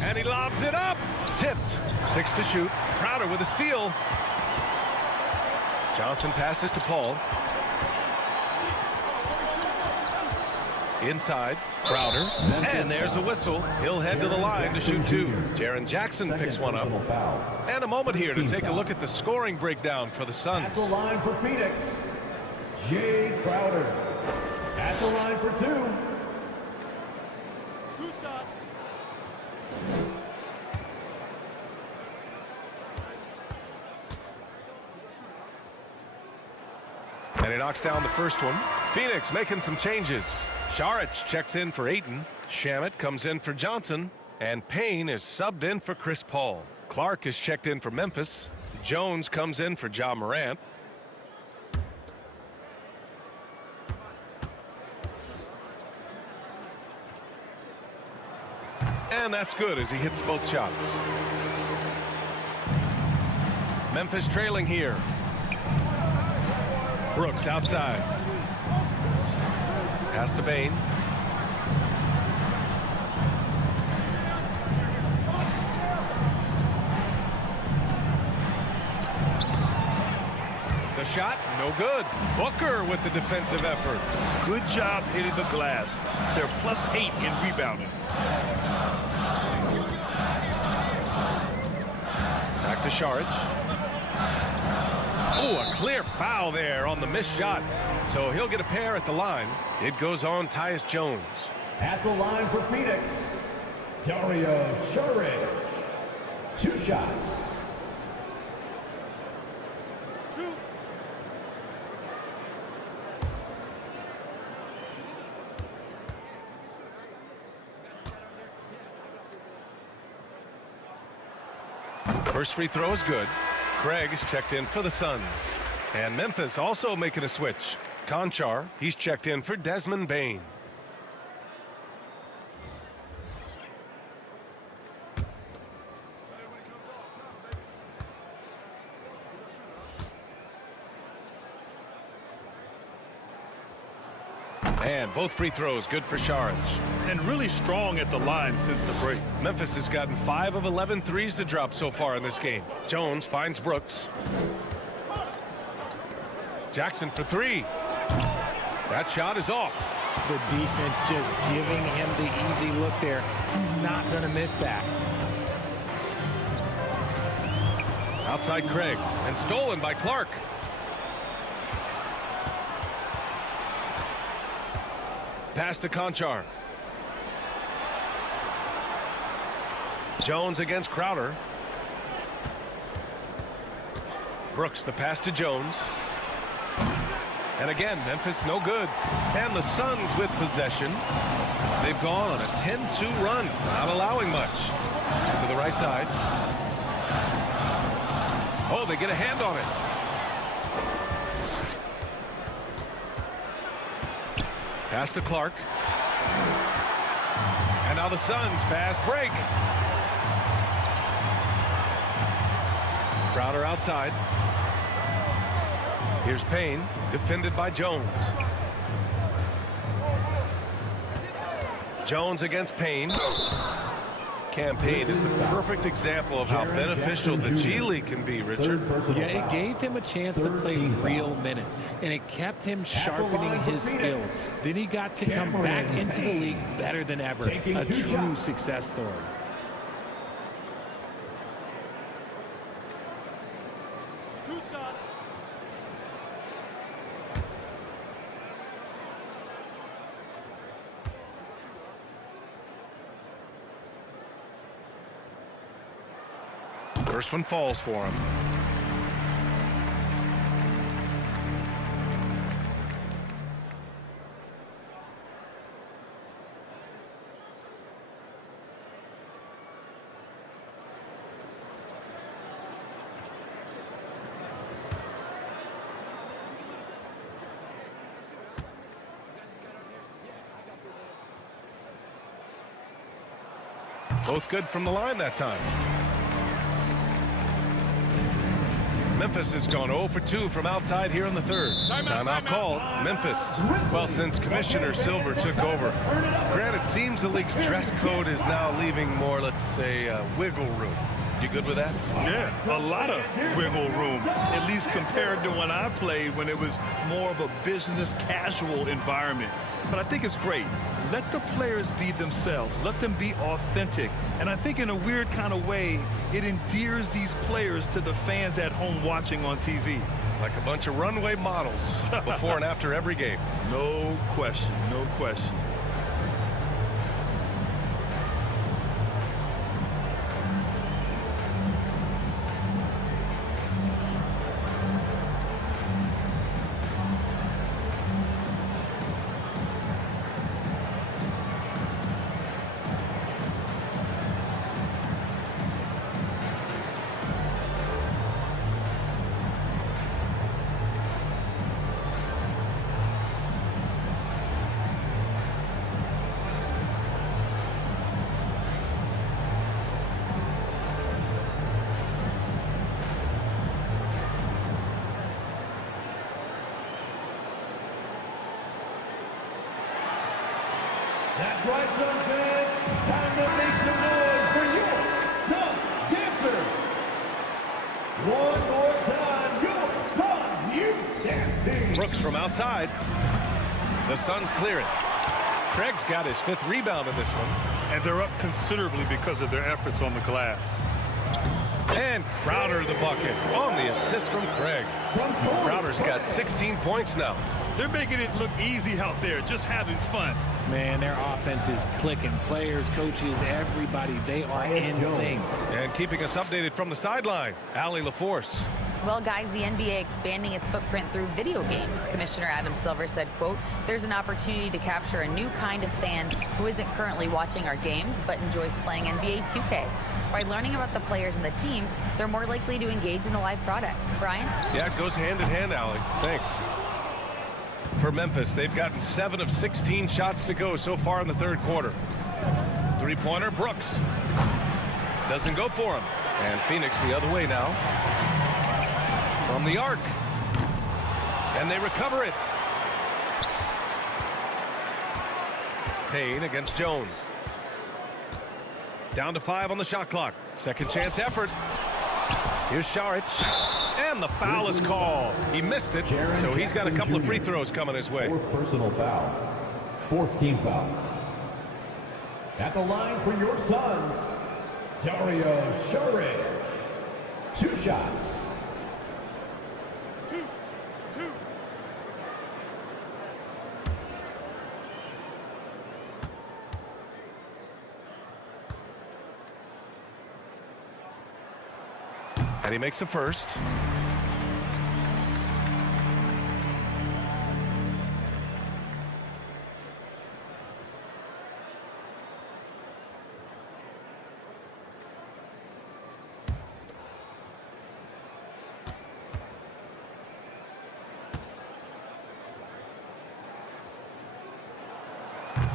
And he lobs it up. Tipped. 6 to shoot. Crowder with a steal. Johnson passes to Paul. Inside. Crowder. And there's a whistle. He'll head to the line to shoot 2. Jaren Jackson picks one up. And a moment here to take a look at the scoring breakdown for the Suns. At the line for Phoenix, Jay Crowder. At the line for 2. 2 shots. And he knocks down the first one. Phoenix making some changes. Saric checks in for Ayton. Shamet comes in for Johnson. And Payne is subbed in for Chris Paul. Clark is checked in for Memphis. Jones comes in for Ja Morant. And that's good as he hits both shots. Memphis trailing here. Brooks outside. Pass to Bane. The shot, no good. Booker with the defensive effort. Good job hitting the glass. They're +8 in rebounding. Back to Saric. Oh, a clear foul there on the missed shot. So he'll get a pair at the line. It goes on Tyus Jones. At the line for Phoenix, Dario Saric. 2 shots. 2. First free throw is good. Craig is checked in for the Suns. And Memphis also making a switch. Conchar, he's checked in for Desmond Bane. And both free throws good for Saric. And really strong at the line since the break. Memphis has gotten 5 of 11 threes to drop so far in this game. Jones finds Brooks. Jackson for 3. That shot is off. The defense just giving him the easy look there. He's not going to miss that. Outside Craig. And stolen by Clark. Pass to Conchar. Jones against Crowder. Brooks the pass to Jones. And again, Memphis no good. And the Suns with possession. They've gone on a 10-2 run, not allowing much. To the right side. Oh, they get a hand on it. Pass to Clark. And now the Suns fast break. Crowder outside. Here's Payne, defended by Jones. Jones against Payne. Payne is the perfect example of how beneficial the G League can be, Richard. Yeah, it gave him a chance to play real minutes, and it kept him sharpening his skill. Then he got to come back into the league better than ever. A true success story. First one falls for him. Both good from the line that time. Memphis has gone 0 for 2 from outside here in the third. Timeout called. Memphis. Well, since Commissioner Silver took over, granted, it seems the league's dress code is now leaving more, let's say, wiggle room. You good with that? Yeah, a lot of wiggle room, at least compared to when I played, when it was more of a business casual environment. But I think it's great. Let the players be themselves. Let them be authentic. And I think in a weird kind of way, it endears these players to the fans at home watching on TV. Like a bunch of runway models before and after every game. No question, no question. That's right, Suns fans. Time to make some noise for your Suns dancers. One more time, your Suns youth dance team. Brooks from outside. The Suns clear it. Craig's got his 5th rebound in this one. And they're up considerably because of their efforts on the glass. And Crowder the bucket on the assist from Craig. Crowder's got 16 points now. They're making it look easy out there, just having fun. Man, their offense is clicking. Players, coaches, everybody, they are in sync. And keeping us updated from the sideline, Allie LaForce. Well, guys, the NBA expanding its footprint through video games. Commissioner Adam Silver said, quote, there's an opportunity to capture a new kind of fan who isn't currently watching our games but enjoys playing NBA 2K. By learning about the players and the teams, they're more likely to engage in the live product. Brian? Yeah, it goes hand in hand, Allie. Thanks. For Memphis, they've gotten 7 of 16 shots to go so far in the third quarter. Three-pointer, Brooks. Doesn't go for him. And Phoenix the other way now. From the arc. And they recover it. Payne against Jones. Down to 5 on the shot clock. Second chance effort. Here's Saric. And the foul is called. He missed it, so he's got a couple of free throws coming his way. 4th personal foul. 4th team foul. At the line for your Suns, Dario Saric. 2 shots. And he makes the first.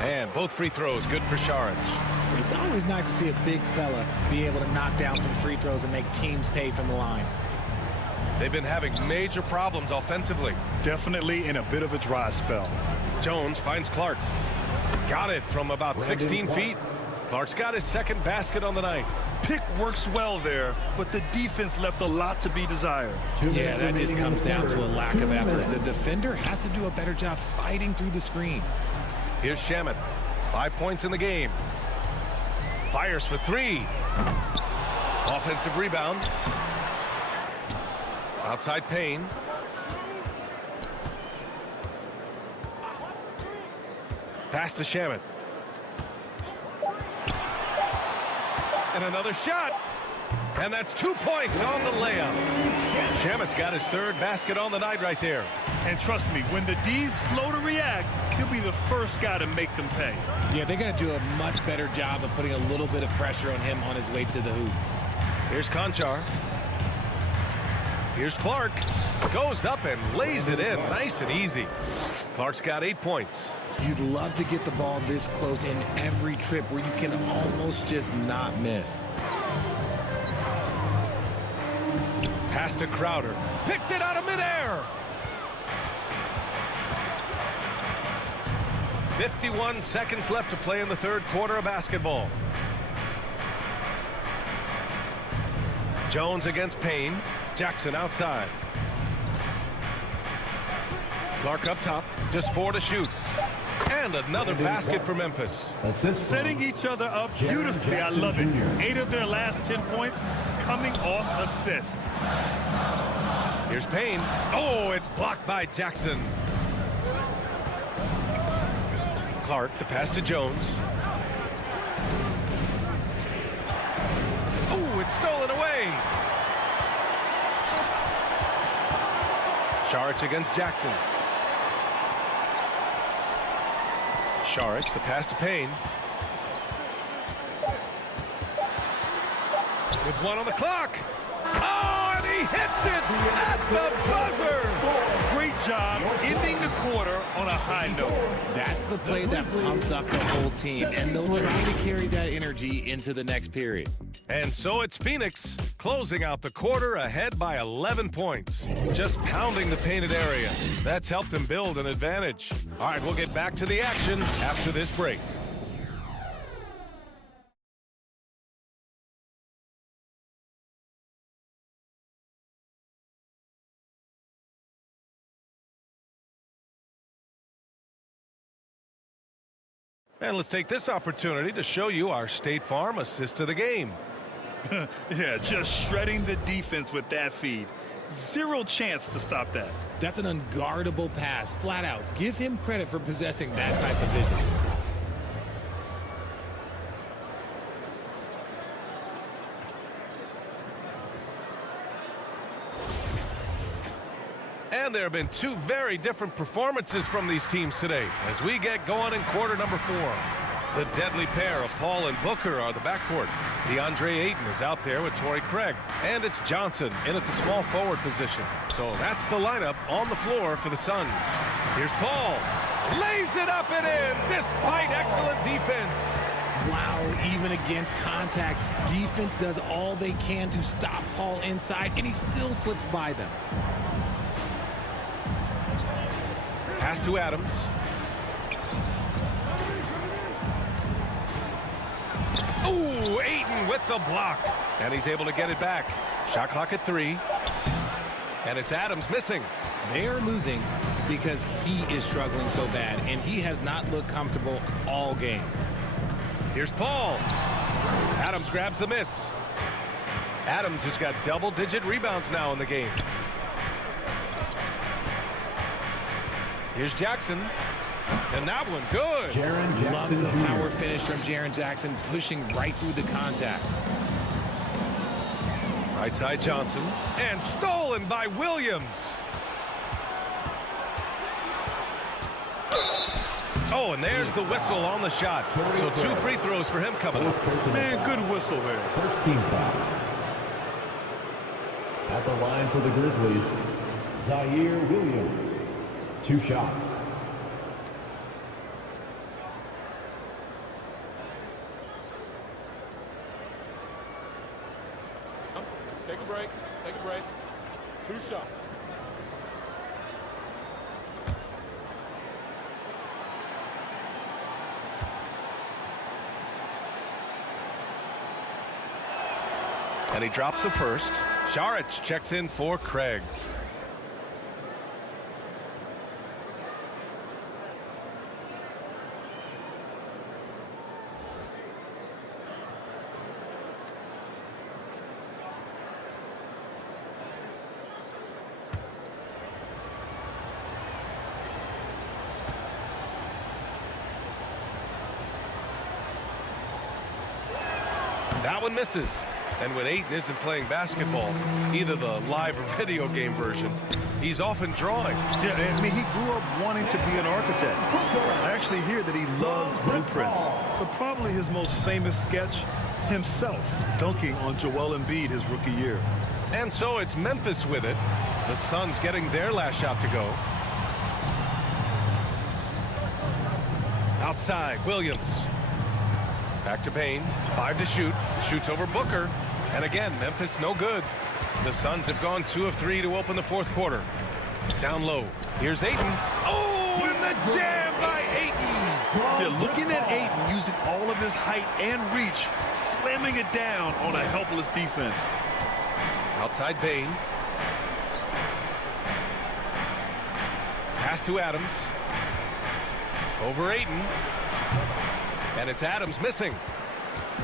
And both free throws good for Saric. It's always nice to see a big fella be able to knock down some free throws and make teams pay from the line. They've been having major problems offensively. Definitely in a bit of a dry spell. Jones finds Clark. Got it from about 16 feet. Clark's got his 2nd basket on the night. Pick works well there, but the defense left a lot to be desired. Yeah, that just comes down to a lack of effort. The defender has to do a better job fighting through the screen. Here's Shamet. 5 points in the game. Fires for 3. Offensive rebound. Outside Payne. Pass to Shamet. And another shot. And that's 2 points on the layup. Shamet's got his 3rd basket on the night right there. And trust me, when the D's slow to react, he'll be the first guy to make them pay. Yeah, they're going to do a much better job of putting a little bit of pressure on him on his way to the hoop. Here's Conchar. Here's Clark. Goes up and lays it in nice and easy. Clark's got 8 points. You'd love to get the ball this close in every trip where you can almost just not miss. Pass to Crowder. Picked it out of midair. 51 seconds left to play in the third quarter of basketball. Jones against Payne. Jackson outside. Clark up top. Just 4 to shoot. And another basket for Memphis. Setting each other up beautifully. I love it. 8 of their last 10 points coming off assist. Here's Payne. Oh, it's blocked by Jackson. Clark, the pass to Jones. Oh, it's stolen away. Saric against Jackson. Saric, the pass to Payne. With 1 on the clock. Oh, and he hits it at the buzzer. Great job ending the quarter on a high note. That's the play that pumps up the whole team, and they'll try to carry that energy into the next period. And so it's Phoenix closing out the quarter ahead by 11 points. Just pounding the painted area. That's helped them build an advantage. All right, we'll get back to the action after this break. And let's take this opportunity to show you our State Farm assist to the game. Yeah, just shredding the defense with that feed. Zero chance to stop that. That's an unguardable pass, flat out. Give him credit for possessing that type of vision. And there have been 2 very different performances from these teams today as we get going in quarter number 4. The deadly pair of Paul and Booker are the backcourt. DeAndre Ayton is out there with Torrey Craig. And it's Johnson in at the small forward position. So that's the lineup on the floor for the Suns. Here's Paul. Lays it up and in despite excellent defense. Wow, even against contact, defense does all they can to stop Paul inside, and he still slips by them. Pass to Adams. Ooh, Ayton with the block. And he's able to get it back. Shot clock at 3. And it's Adams missing. They're losing because he is struggling so bad, and he has not looked comfortable all game. Here's Paul. Adams grabs the miss. Adams has got double-digit rebounds now in the game. Here's Jackson. And that one, good. Love the power finish from Jaren Jackson, pushing right through the contact. Right side Johnson. And stolen by Williams. Oh, and there's the whistle on the shot. So 2 free throws for him coming up. Man, good whistle there. First team foul. At the line for the Grizzlies, Zaire Williams. 2 shots. Take a break. Take a break. 2 shots. And he drops the first. Saric checks in for Craig. That one misses. And when Ayton isn't playing basketball, either the live or video game version, he's often drawing. Yeah, I mean, he grew up wanting to be an architect. I actually hear that he loves blueprints. But probably his most famous sketch, himself dunking on Joel Embiid his rookie year. And so it's Memphis with it. The Suns getting their last shot to go. Outside, Williams. Back to Payne. 5 to shoot. Shoots over Booker. And again, Memphis no good. The Suns have gone 2 of 3 to open the fourth quarter. Down low. Here's Ayton. Oh, and the jam by Ayton. You're looking at Ayton using all of his height and reach, slamming it down on a helpless defense. Outside Bane. Pass to Adams. Over Ayton. And it's Adams missing.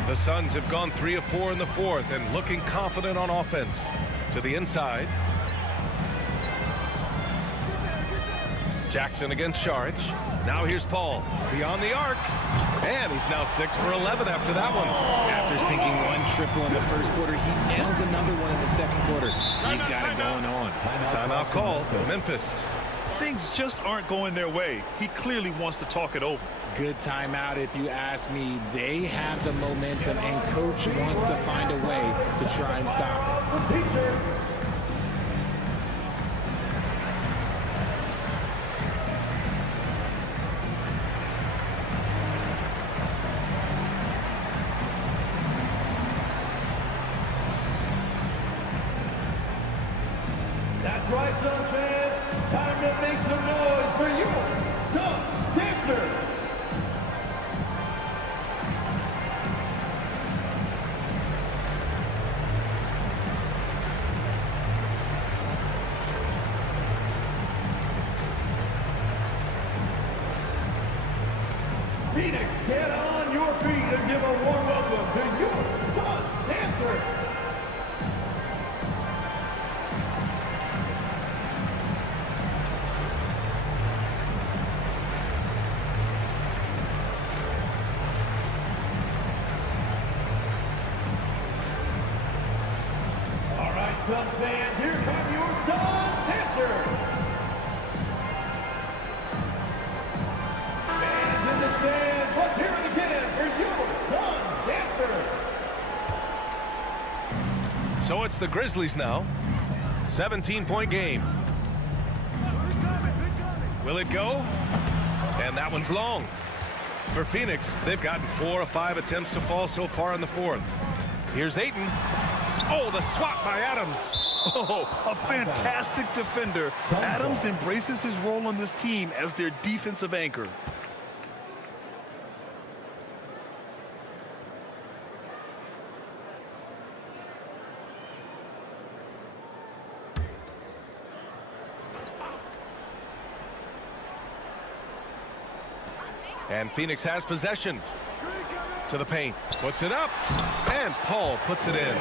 The Suns have gone 3 of 4 in the fourth and looking confident on offense. To the inside. Jackson against Saric. Now here's Paul. Beyond the arc. And he's now 6 for 11 after that one. After sinking one triple in the first quarter, he nails another one in the second quarter. He's got it going on. Timeout call for Memphis. Things just aren't going their way. He clearly wants to talk it over. Good timeout if you ask me. They have the momentum, and coach wants to find a way to try and stop it. That's right, Suns fans. Time to make some noise for your Suns dancers. Phoenix, get on your feet and give a warm welcome to your Suns dancers. All right, Suns fans, here come your Suns dancers. Fans in the stands, let's hear it again for your Suns dancers. So it's the Grizzlies now. 17-point game. Will it go? And that one's long. For Phoenix, they've gotten 4 of 5 attempts to fall so far in the fourth. Here's Ayton. Oh, the swat by Adams. Oh, a fantastic defender. Adams embraces his role on this team as their defensive anchor. And Phoenix has possession. To the paint. Puts it up. And Paul puts it in.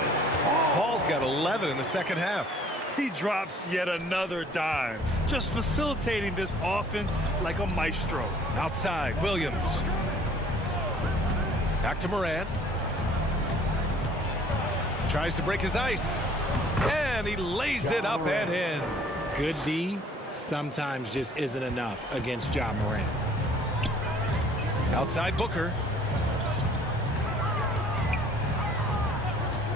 Paul's got 11 in the second half. He drops yet another dime, just facilitating this offense like a maestro. Outside, Williams. Back to Morant. Tries to break his ice. And he lays it up and in. Good D sometimes just isn't enough against Ja Morant. Outside Booker.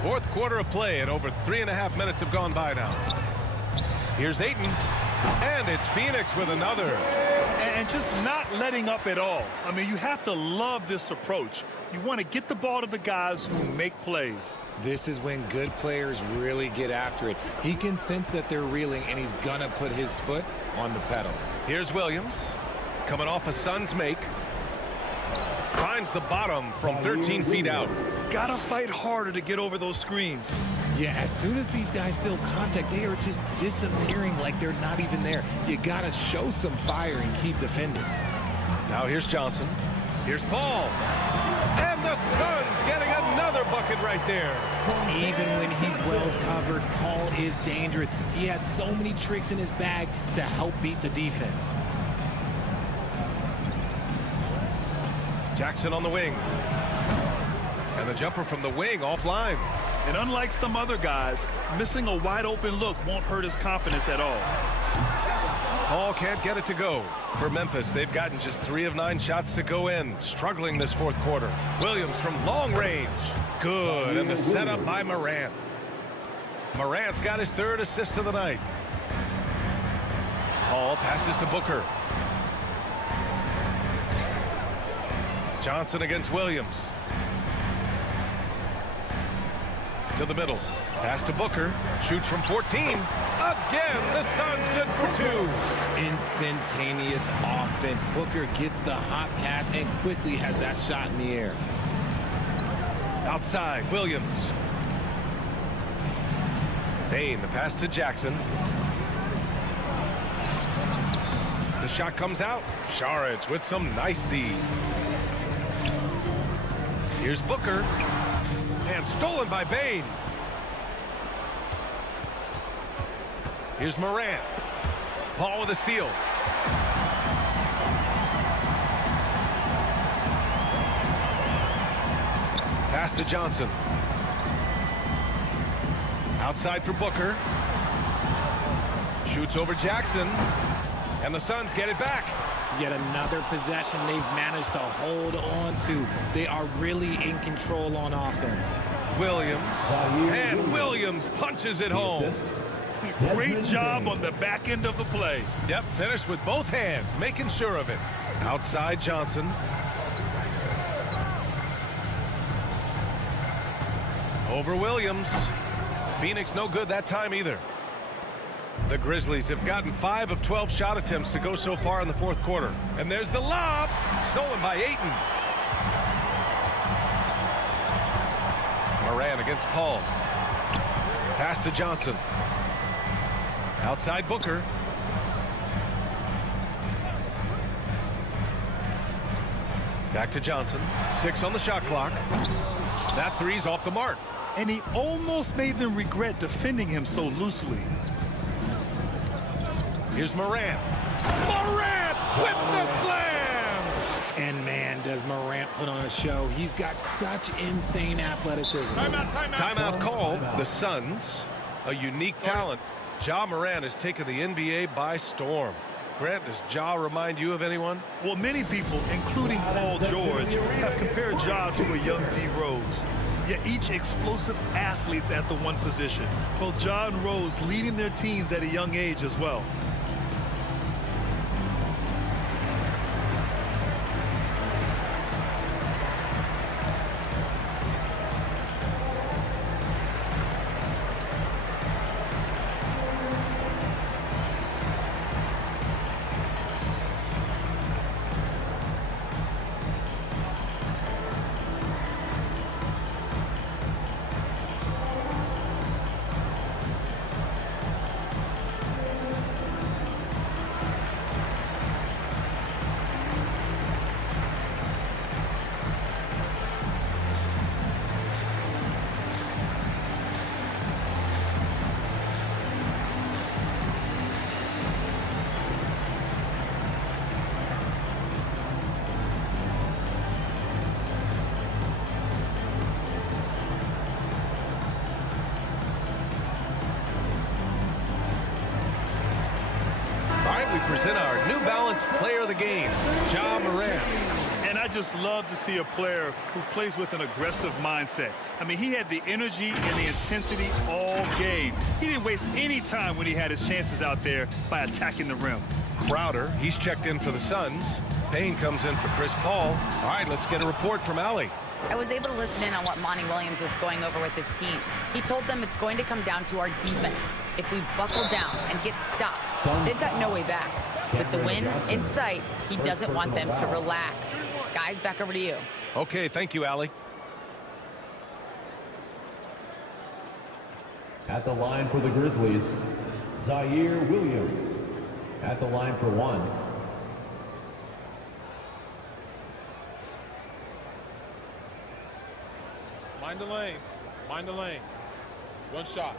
Fourth quarter of play, and over 3.5 minutes have gone by now. Here's Ayton. And it's Phoenix with another. And just not letting up at all. I mean, you have to love this approach. You want to get the ball to the guys who make plays. This is when good players really get after it. He can sense that they're reeling, and he's going to put his foot on the pedal. Here's Williams. Coming off a Suns make. Finds the bottom from 13 feet out. Gotta fight harder to get over those screens. Yeah, as soon as these guys feel contact, they are just disappearing like they're not even there. You gotta show some fire and keep defending. Now here's Johnson. Here's Paul. And the Suns getting another bucket right there. Even when he's well covered, Paul is dangerous. He has so many tricks in his bag to help beat the defense. Jackson on the wing. And the jumper from the wing offline. And unlike some other guys, missing a wide open look won't hurt his confidence at all. Paul can't get it to go. For Memphis, they've gotten just 3 of 9 shots to go in. Struggling this fourth quarter. Williams from long range. Good. And the setup by Morant. Morant's got his 3rd assist of the night. Paul passes to Booker. Johnson against Williams. To the middle. Pass to Booker. Shoots from 14. Again, the Suns good for 2. Instantaneous offense. Booker gets the hot pass and quickly has that shot in the air. Outside, Williams. Payne, the pass to Jackson. The shot comes out. Saric with some nice D. Here's Booker. And stolen by Payne. Here's Morant. Paul with a steal. Pass to Johnson. Outside for Booker. Shoots over Jackson. And the Suns get it back. Yet another possession they've managed to hold on to. They are really in control on offense. Williams. And Williams punches it home. Great job on the back end of the play. Yep, finished with both hands, making sure of it. Outside Johnson. Over Williams. Phoenix no good that time either. The Grizzlies have gotten 5 of 12 shot attempts to go so far in the fourth quarter. And there's the lob, stolen by Ayton. Morant against Paul. Pass to Johnson. Outside Booker. Back to Johnson. 6 on the shot clock. That three's off the mark. And he almost made them regret defending him so loosely. Here's Morant. Morant with the slam! And man, does Morant put on a show. He's got such insane athleticism. Timeout call. The Suns, a unique talent. Ja Morant has taken the NBA by storm. Grant, does Ja remind you of anyone? Well, many people, including Paul George, have compared Ja to a young D. Rose. Yet each explosive athletes at the one position. Both Ja and Rose leading their teams at a young age as well. We present our New Balance Player of the Game, Ja Morant. And I just love to see a player who plays with an aggressive mindset. I mean, he had the energy and the intensity all game. He didn't waste any time when he had his chances out there by attacking the rim. Crowder, he's checked in for the Suns. Payne comes in for Chris Paul. All right, let's get a report from Allie. I was able to listen in on what Monty Williams was going over with his team. He told them it's going to come down to our defense. If we buckle down and get stops, they've got no way back. With the win in sight, he doesn't want them to relax. Guys, back over to you. Okay, thank you, Allie. At the line for the Grizzlies, Zaire Williams. At the line for 1. Mind the lanes. Mind the lanes. One shot.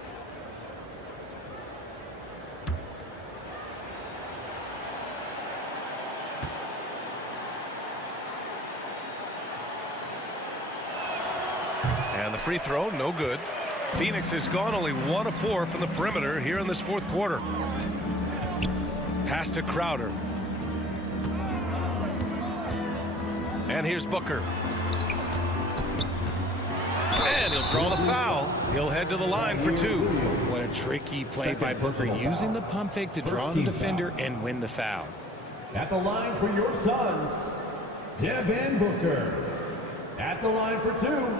And the free throw, no good. Phoenix has gone only 1 of 4 from the perimeter here in this fourth quarter. Pass to Crowder. And here's Booker. And he'll draw the foul. He'll head to the line for 2. What a tricky play by Booker, using the pump fake to draw the defender and win the foul. At the line for your Suns, Devin Booker. At the line for 2.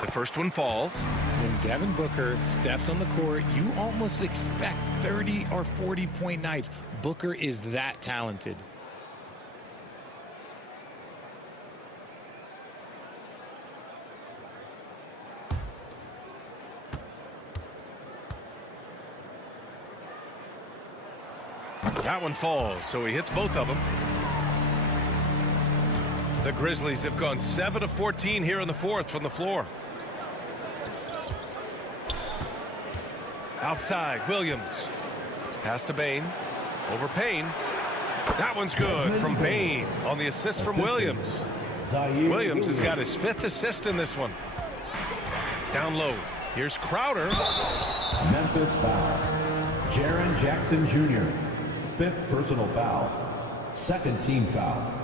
The first one falls. When Devin Booker steps on the court, you almost expect 30 or 40-point nights. Booker is that talented. That one falls, so he hits both of them. The Grizzlies have gone 7 of 14 here in the fourth from the floor. Outside, Williams. Pass to Bane. Over Payne. That one's good from Bane on the assist from Williams. Williams has got his 5th assist in this one. Down low. Here's Crowder. Memphis foul. Jaren Jackson Jr. 5th personal foul. 2nd team foul.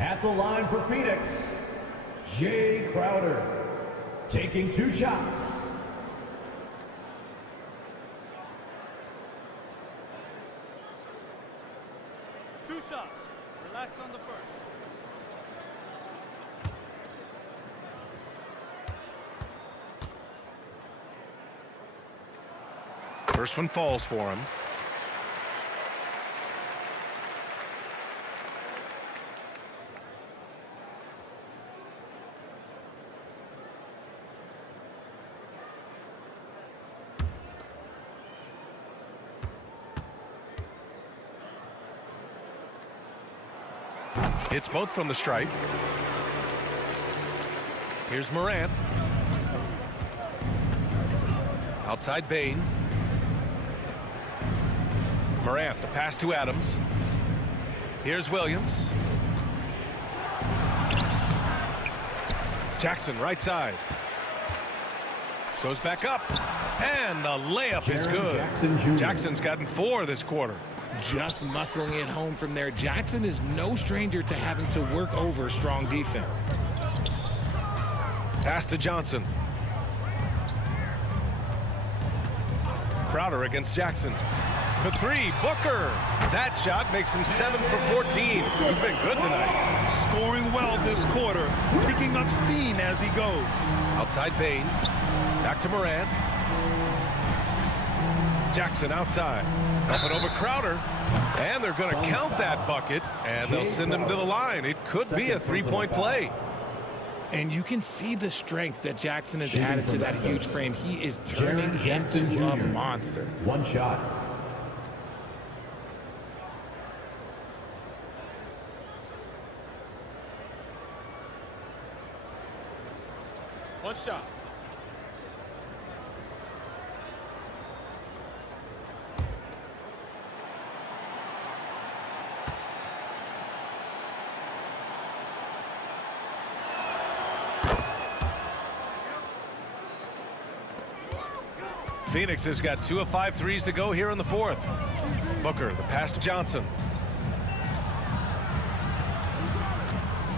At the line for Phoenix, Jay Crowder, taking 2 shots. Two shots. Relax on the first. First one falls for him. Hits both from the stripe. Here's Morant. Outside Bane. Morant, the pass to Adams. Here's Williams. Jackson, right side. Goes back up. And the layup is good. Jackson's gotten 4 this quarter. Just muscling it home from there. Jackson is no stranger to having to work over strong defense. Pass to Johnson. Crowder against Jackson. For 3, Booker. That shot makes him 7 for 14. He's been good tonight. Scoring well this quarter, picking up steam as he goes. Outside Bane. Back to Morant. Jackson outside. Up and over Crowder. And they're going to count that bucket, and they'll send him to the line. It could be a 3-point play. And you can see the strength that Jackson has added to that huge frame. He is turning into a monster. 1 shot. One shot. Phoenix has got 2 of 5 threes to go here in the fourth. Booker, the pass to Johnson.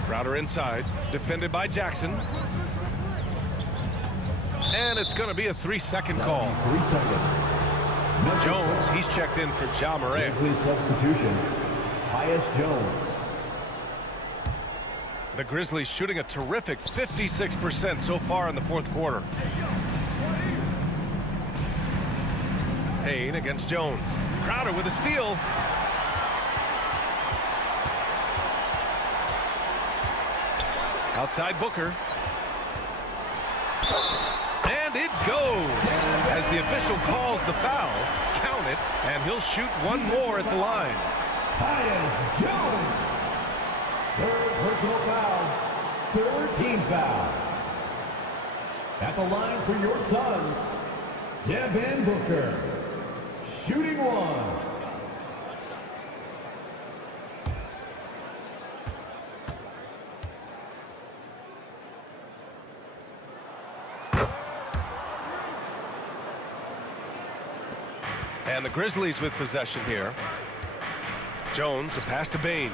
Crowder inside, defended by Jackson. And it's going to be a 3-second call. 3 seconds. Jones, he's checked in for Ja Morant. Grizzlies substitution, Tyus Jones. The Grizzlies shooting a terrific 56% so far in the fourth quarter. Payne against Jones. Crowder with a steal. Outside Booker. And it goes. As the official calls the foul, count it, and he'll shoot 1 more at the line. Tyus Jones. 3rd personal foul. 3rd team foul. At the line for your Suns, Devin Booker. Shooting 1. And the Grizzlies with possession here. Jones, a pass to Bane.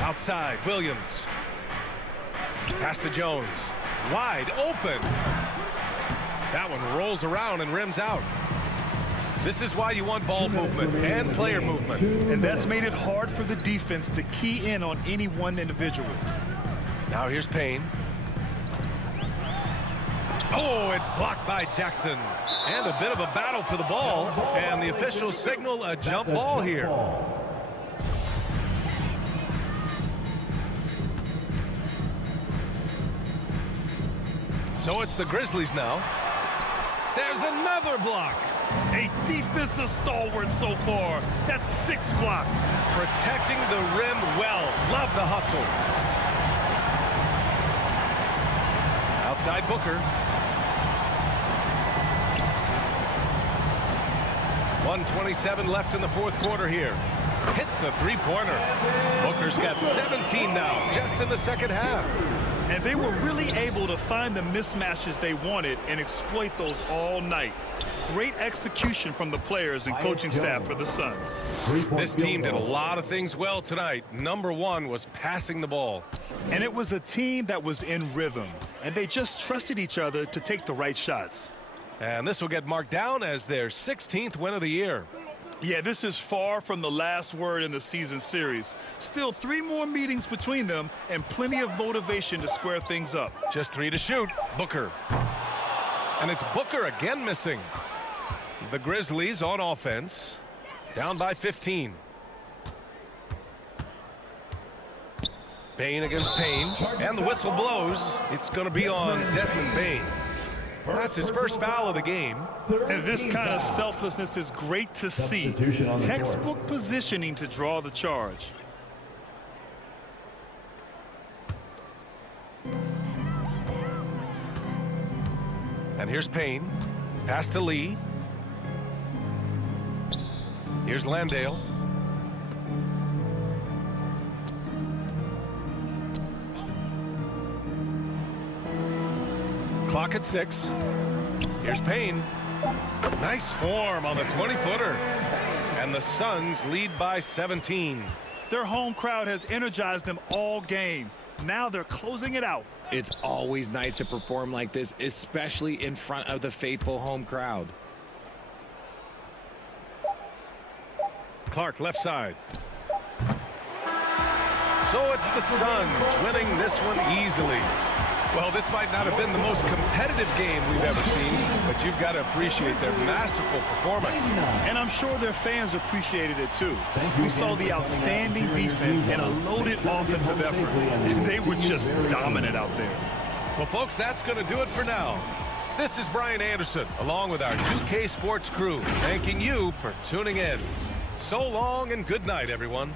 Outside, Williams. Pass to Jones. Wide open. That one rolls around and rims out. This is why you want ball movement and player movement. And that's made it hard for the defense to key in on any one individual. Now here's Payne. Oh, it's blocked by Jackson. And a bit of a battle for the ball. And the officials signal a jump ball here. So it's the Grizzlies now. There's another block. A defensive stalwart so far. That's 6 blocks. Protecting the rim well. Love the hustle. Outside Booker. 1:27 left in the fourth quarter here. Hits a three-pointer. Booker's got 17 now, just in the second half. And they were really able to find the mismatches they wanted and exploit those all night. Great execution from the players and coaching staff for the Suns. This team did a lot of things well tonight. Number one was passing the ball. And it was a team that was in rhythm, and they just trusted each other to take the right shots. And this will get marked down as their 16th win of the year. Yeah, this is far from the last word in the season series. Still 3 more meetings between them and plenty of motivation to square things up. Just 3 to shoot. Booker. And it's Booker again missing. The Grizzlies on offense. Down by 15. Bane against Payne. And the whistle blows. It's going to be on Desmond Bane. That's his first foul of the game. And this kind of selflessness is great to see. Textbook positioning to draw the charge. And here's Payne. Pass to Lee. Here's Landale. Clock at 6. Here's Payne. Nice form on the 20-footer. And the Suns lead by 17. Their home crowd has energized them all game. Now they're closing it out. It's always nice to perform like this, especially in front of the faithful home crowd. Clark left side. So it's the Suns winning this one easily. Well, this might not have been the most competitive game we've ever seen, but you've got to appreciate their masterful performance. And I'm sure their fans appreciated it too. We saw the outstanding defense and a loaded offensive effort. And they were just dominant out there. Well, folks, that's going to do it for now. This is Brian Anderson, along with our 2K Sports crew, thanking you for tuning in. So long and good night, everyone.